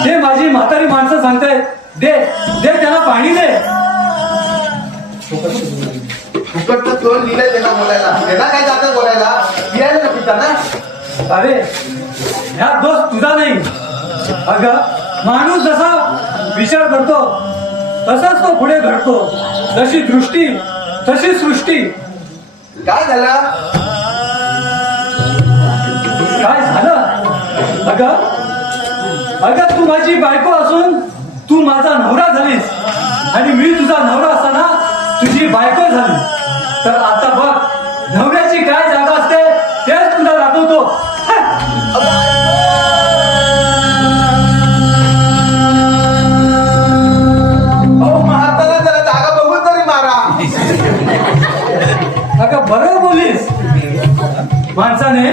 ते माझी म्हातारी माणसं सांगतायत. दे दे त्यांना पाणी दे. फुकटचं तोंड दिलंय त्यांना बोलायला. त्यांना काय जातं बोलायला, पियाले ना पिता ना. अरे ह्या दोष तुझा नाही. अगं माणूस जसा विचार करतो तसाच तो पुढे घडतो. जशी दृष्टी तशी सृष्टी. काय झालं? काय झालं? अगं तू माझी बायको असून तू माझा नवरा झालीस आणि मी तुझा नवरा असताना तुझी बायको झाली. तर आता बघ नवऱ्याची काय जागा असते तेच तुला दाखवतो. अहो महात्माला जरा जागा बघून तरी मारा. अगं बरोबर बोलीस. माणसाने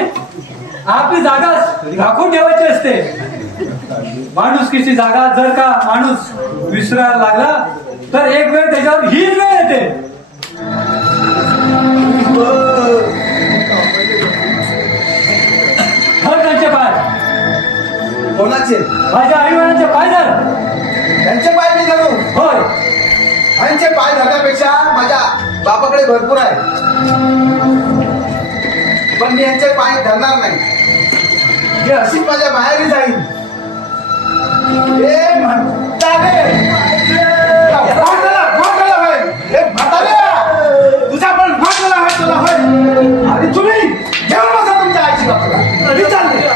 आपली जागा राखून ठेवायची असते. माणुसकीची जागा जर का माणूस विसरायला लागला तर एक वेळ त्याच्यावर हीच वेळ येते. धर त्यांचे पाय. कोणाचे? माझ्या आई वडिलांचे पाय धर. त्यांचे पाय मी धरू? होय. त्यांचे पाय धरण्यापेक्षा माझ्या बापाकडे भरपूर आहे, पण मी यांचे पाय धरणार नाही. मी अशीच माझ्या बाहेर जाईल. ए म्हातारे, तुझा पण भाग झाला होय तुला होय. आणि तुम्ही घेऊन बसा तुमच्या आईची बाजूला. मी चालले.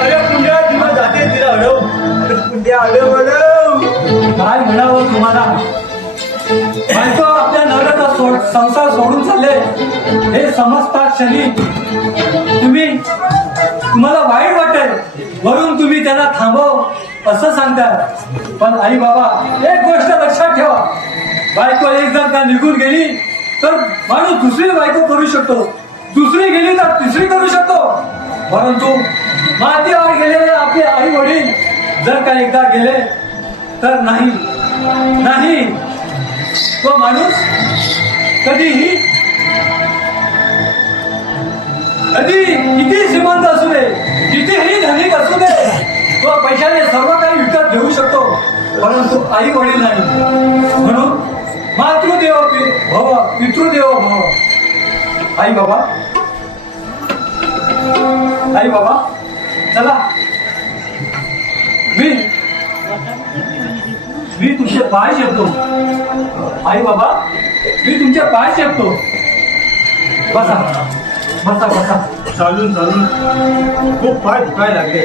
अरे पुण्या तिला जाते, तिला अडव. पुण्या अडव अडव. काय म्हणावं तुम्हाला. बायको आपल्या नवऱ्याचा संसार सोडून चालले हे समजता क्षणी तुम्हाला वाईट वाटेल. वरून तुम्ही त्यांना थांबव असं सांगतात. पण आई बाबा एक गोष्ट लक्षात ठेवा, बायको एक जर का निघून गेली तर माणूस दुसरी बायको करू शकतो, दुसरी गेली तर तिसरी करू शकतो. परंतु मातीवर गेलेले आपले आई वडील जर का एकदा गेले तर नाही नाही, तो माणूस कधीही कधी किती श्रीमंत असू दे, कितीही धनिक असू दे, तो पैशाने सर्व काही विकत घेऊ शकतो, परंतु आई वडील नाही. म्हणून मातृदेव भव पितृदेव भव. आई बाबा चला, मी तुमचे पाय शेकतो. आई बाबा मी तुमचे पाय शेकतो. बसा बसा बसा. चालून खूप पाय दुखायला लागले.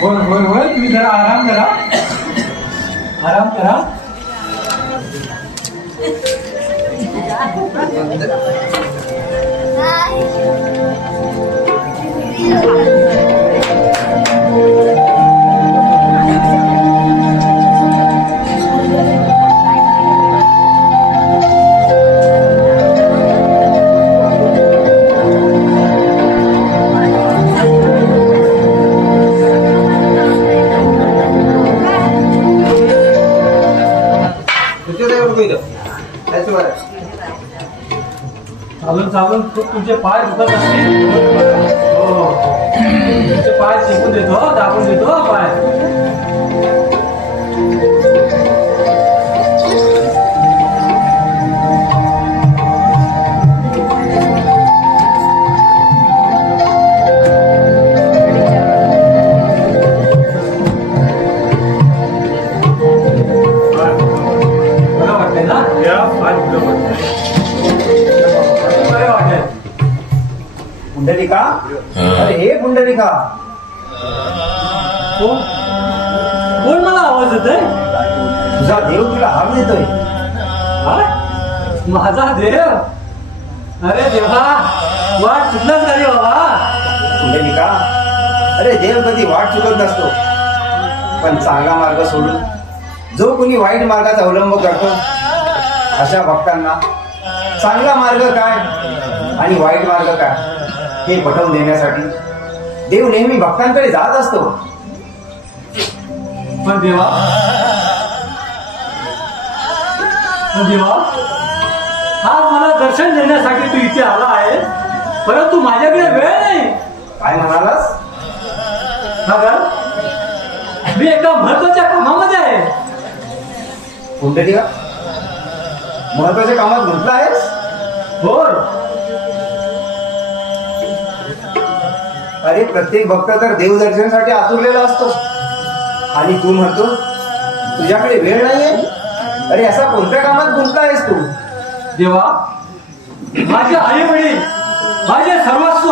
होय होय होय, तुम्ही जरा आराम करा, आराम करा. चालून चालून खूप तुमचे पाय दुखत असतील. हो, तुमचे पाय शिकून देतो, दाबून देतो पाय. बरं वाटतंय ना? या पाय दुखत होते. बरं वाटेल. पुंडलिका, अरे हे पुंडलिका, कोण कोण मला आवाज येतोय? तुझा देव तुला हाक देतोय. माझा देव? अरे देवा, वाट चुकलंच का रे बाबा? पुंडलिका, अरे देव कधी वाट चुकत नसतो, पण चांगला मार्ग सोडून जो कोणी वाईट मार्गाचा अवलंब करतो अशा भक्तांना चांगला मार्ग काय आणि वाईट मार्ग काय हे पटवून देण्यासाठी देव नेहमी भक्तांकडे जात असतो. पण देवा, आज मला दर्शन देण्यासाठी तू इथे आला आहे, परंतु माझ्याकडे वेळ नाही. काय म्हणालास? अगं, मी एका महत्वाच्या कामामध्ये आहे. पुंडलिका, महत्वाच्या कामात गुंतला आहेस? होय. अरे प्रत्येक भक्त तर देवदर्शनासाठी आतुरलेला असतो आणि तू म्हणतो तुझ्याकडे वेळ नाहीये. अरे असा कोणत्या कामात गुंतला आहेस तू? देवा, माझे आई वडील, माझे सर्वस्व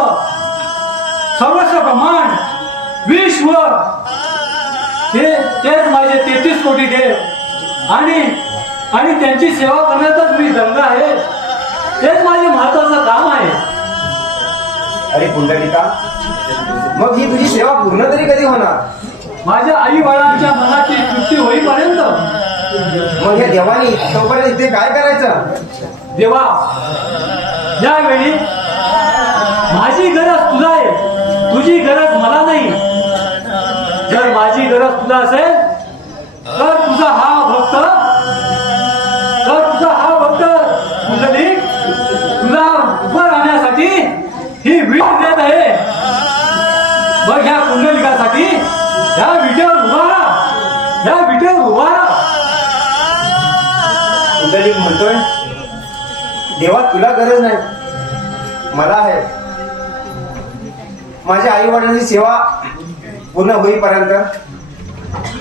ब्रह्मांड विश्व, तेच माझे 33 कोटी देव आणि त्यांची सेवा करण्यातच मी दंग आहे. तेच माझे महत्वाचं काम आहे. अरे पुंडलिका, मग ही तुझी सेवा पूर्ण तरी कधी होणार? माझ्या आई वडिलांच्या मनाची तृप्ती होईपर्यंत. मग या देवानी तोपर्यंत इथे काय करायचं? देवा, यावेळी माझी गरज तुला आहे, तुझी गरज मला नाही. जर माझी गरज तुला असेल तर तुझा हा भक्त पुंडलिक तुला उभं राहण्यासाठी ही वीट देत आहे. मग ह्या पुंडलिकासाठी या विटेवर उभा राहा. पुंडलिक म्हणतोय देवा तुला गरज नाही, मला आहे. माझ्या आई वडिलांची सेवा पूर्ण होईपर्यंत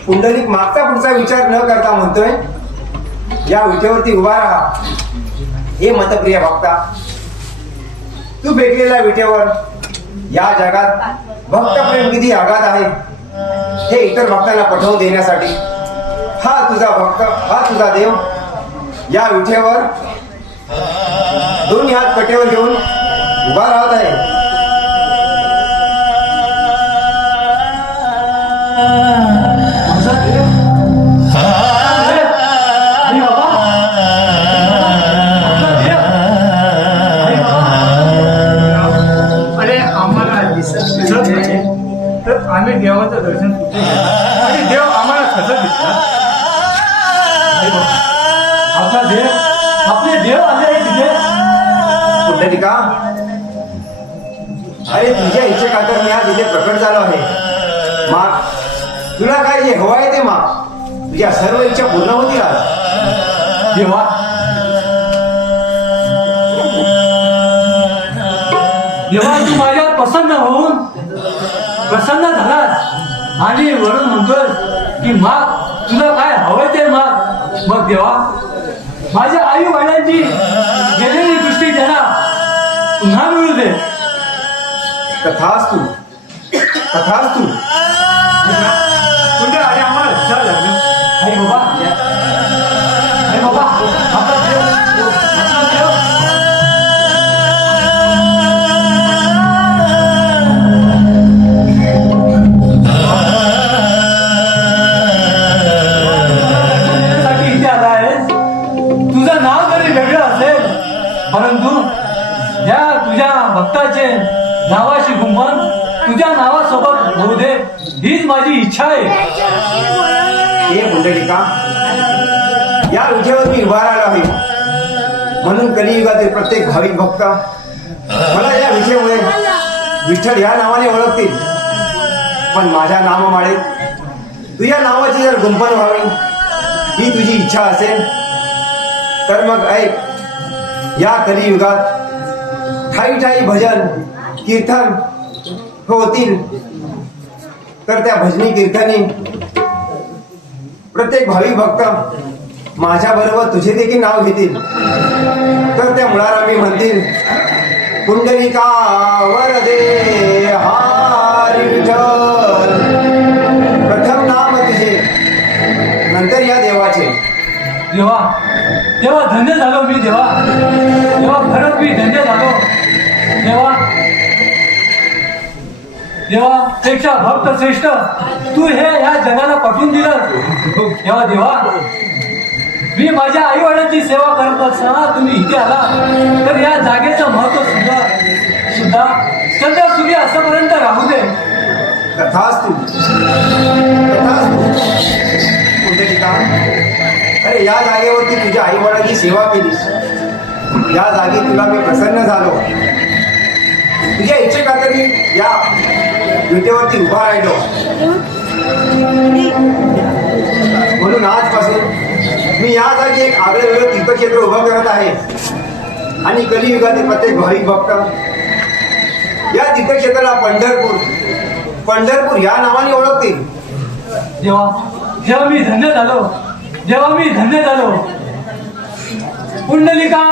पुंडलिक मागचा पुढचा विचार न करता म्हणतोय या विटेवरती उभा राहा. हे मतप्रिय भक्ता, तू भेटलेल्या विटेवर या जगात भक्त प्रेम किती आघात आहे हे इतर भक्तांना पटवून देण्यासाठी हा तुझा भक्त, हा तुझा देव या विठेवर दोन्ही हात कटेवर घेऊन उभा राहत आहे. माझा देव आई बाबा माझा देव आई बाबा अरे आम्हाला दिसत नाही तर आम्ही देवाचं दर्शन कुठे घेणार? आणि देव आम्हाला कसं दिसतात? आपला देव आपले देव आले आहे तिथे पुंडलिका, अरे तुझ्या इच्छेखातर मी आज इथे प्रकट झालो आहे. माग तुला काय जे हवं आहे ते माग, तुझ्या सर्व इच्छा पूर्ण होतील आज. देवा देवा तू माझ्यावर प्रसन्न झालास आणि वरून म्हणतोय की माग तुला काय हवंय ते माग. मग देवा माझ्या आई वडिलांची गेलेली दृष्टी त्यांना पुन्हा मिळू दे. तथास्तु तथास्तु. कुठे आणि आम्हाला लक्षात लागलं आई बाबा आई बाबा आपला देव आपला देव साठी इथे आला आहेस. तुझं नाव जरी वेगळं असेल परंतु या तुझ्या भक्ताचे नावाशी गुंफण तुझ्या नावासोबत होऊ दे हीच माझी इच्छा आहे. हे पुंडलिका, या विजयावर मी उभा राहिलो आहे म्हणून कलियुगातील प्रत्येक भाविक भक्त मला या विजयामुळे विठ्ठल या नावाने ओळखतील. पण माझ्या नाममाळेत तुझ्या नावाची जर गुंफण व्हावी ही तुझी इच्छा असेल तर मग ऐक, या कलियुगात ठाई ठाई भजन कीर्तन होतील. तर त्या भजनी कीर्तनी प्रत्येक भाविक भक्त माझ्या बरोबर तुझे देखील नाव घेतील. तर त्या मुळारामी म्हणतील, पुंडलिका वरदे हरी विठ्ठल. प्रथम नाम तुझे, नंतर या देवाचे. देवा देवा धन्य झालो मी. देवा देवा खरंच मी धन्य झालो. देवा देवा पेक्षा भक्त श्रेष्ठ तू हे या जगाला पटवून दिलं. देवा देवा मी माझ्या आई वडिलांची सेवा करत असताना तुम्ही इथे आला तर या जागेचं महत्व सुद्धा सध्या तुम्ही असंपर्यंत राहू दे. तथास्तु तथास्तु. पुंडलिका, अरे या जागेवरती तुझ्या आई वडिलांची सेवा केलीस, या जागी तुला मी प्रसन्न झालो. तुझ्या इच्छेखातर मी या विटेवरती उभा राहिलो. म्हणून आजपासून मी या जागी एक आगळं वेगळं तीर्थक्षेत्र उभं करत आहे. आणि कलियुगातील प्रत्येक भाविक भक्त या तीर्थक्षेत्राला पंढरपूर या नावाने ओळखतील. देवा जेव्हा मी धन्य झालो, जेव्हा मी धन्य झालो. पुंडलिका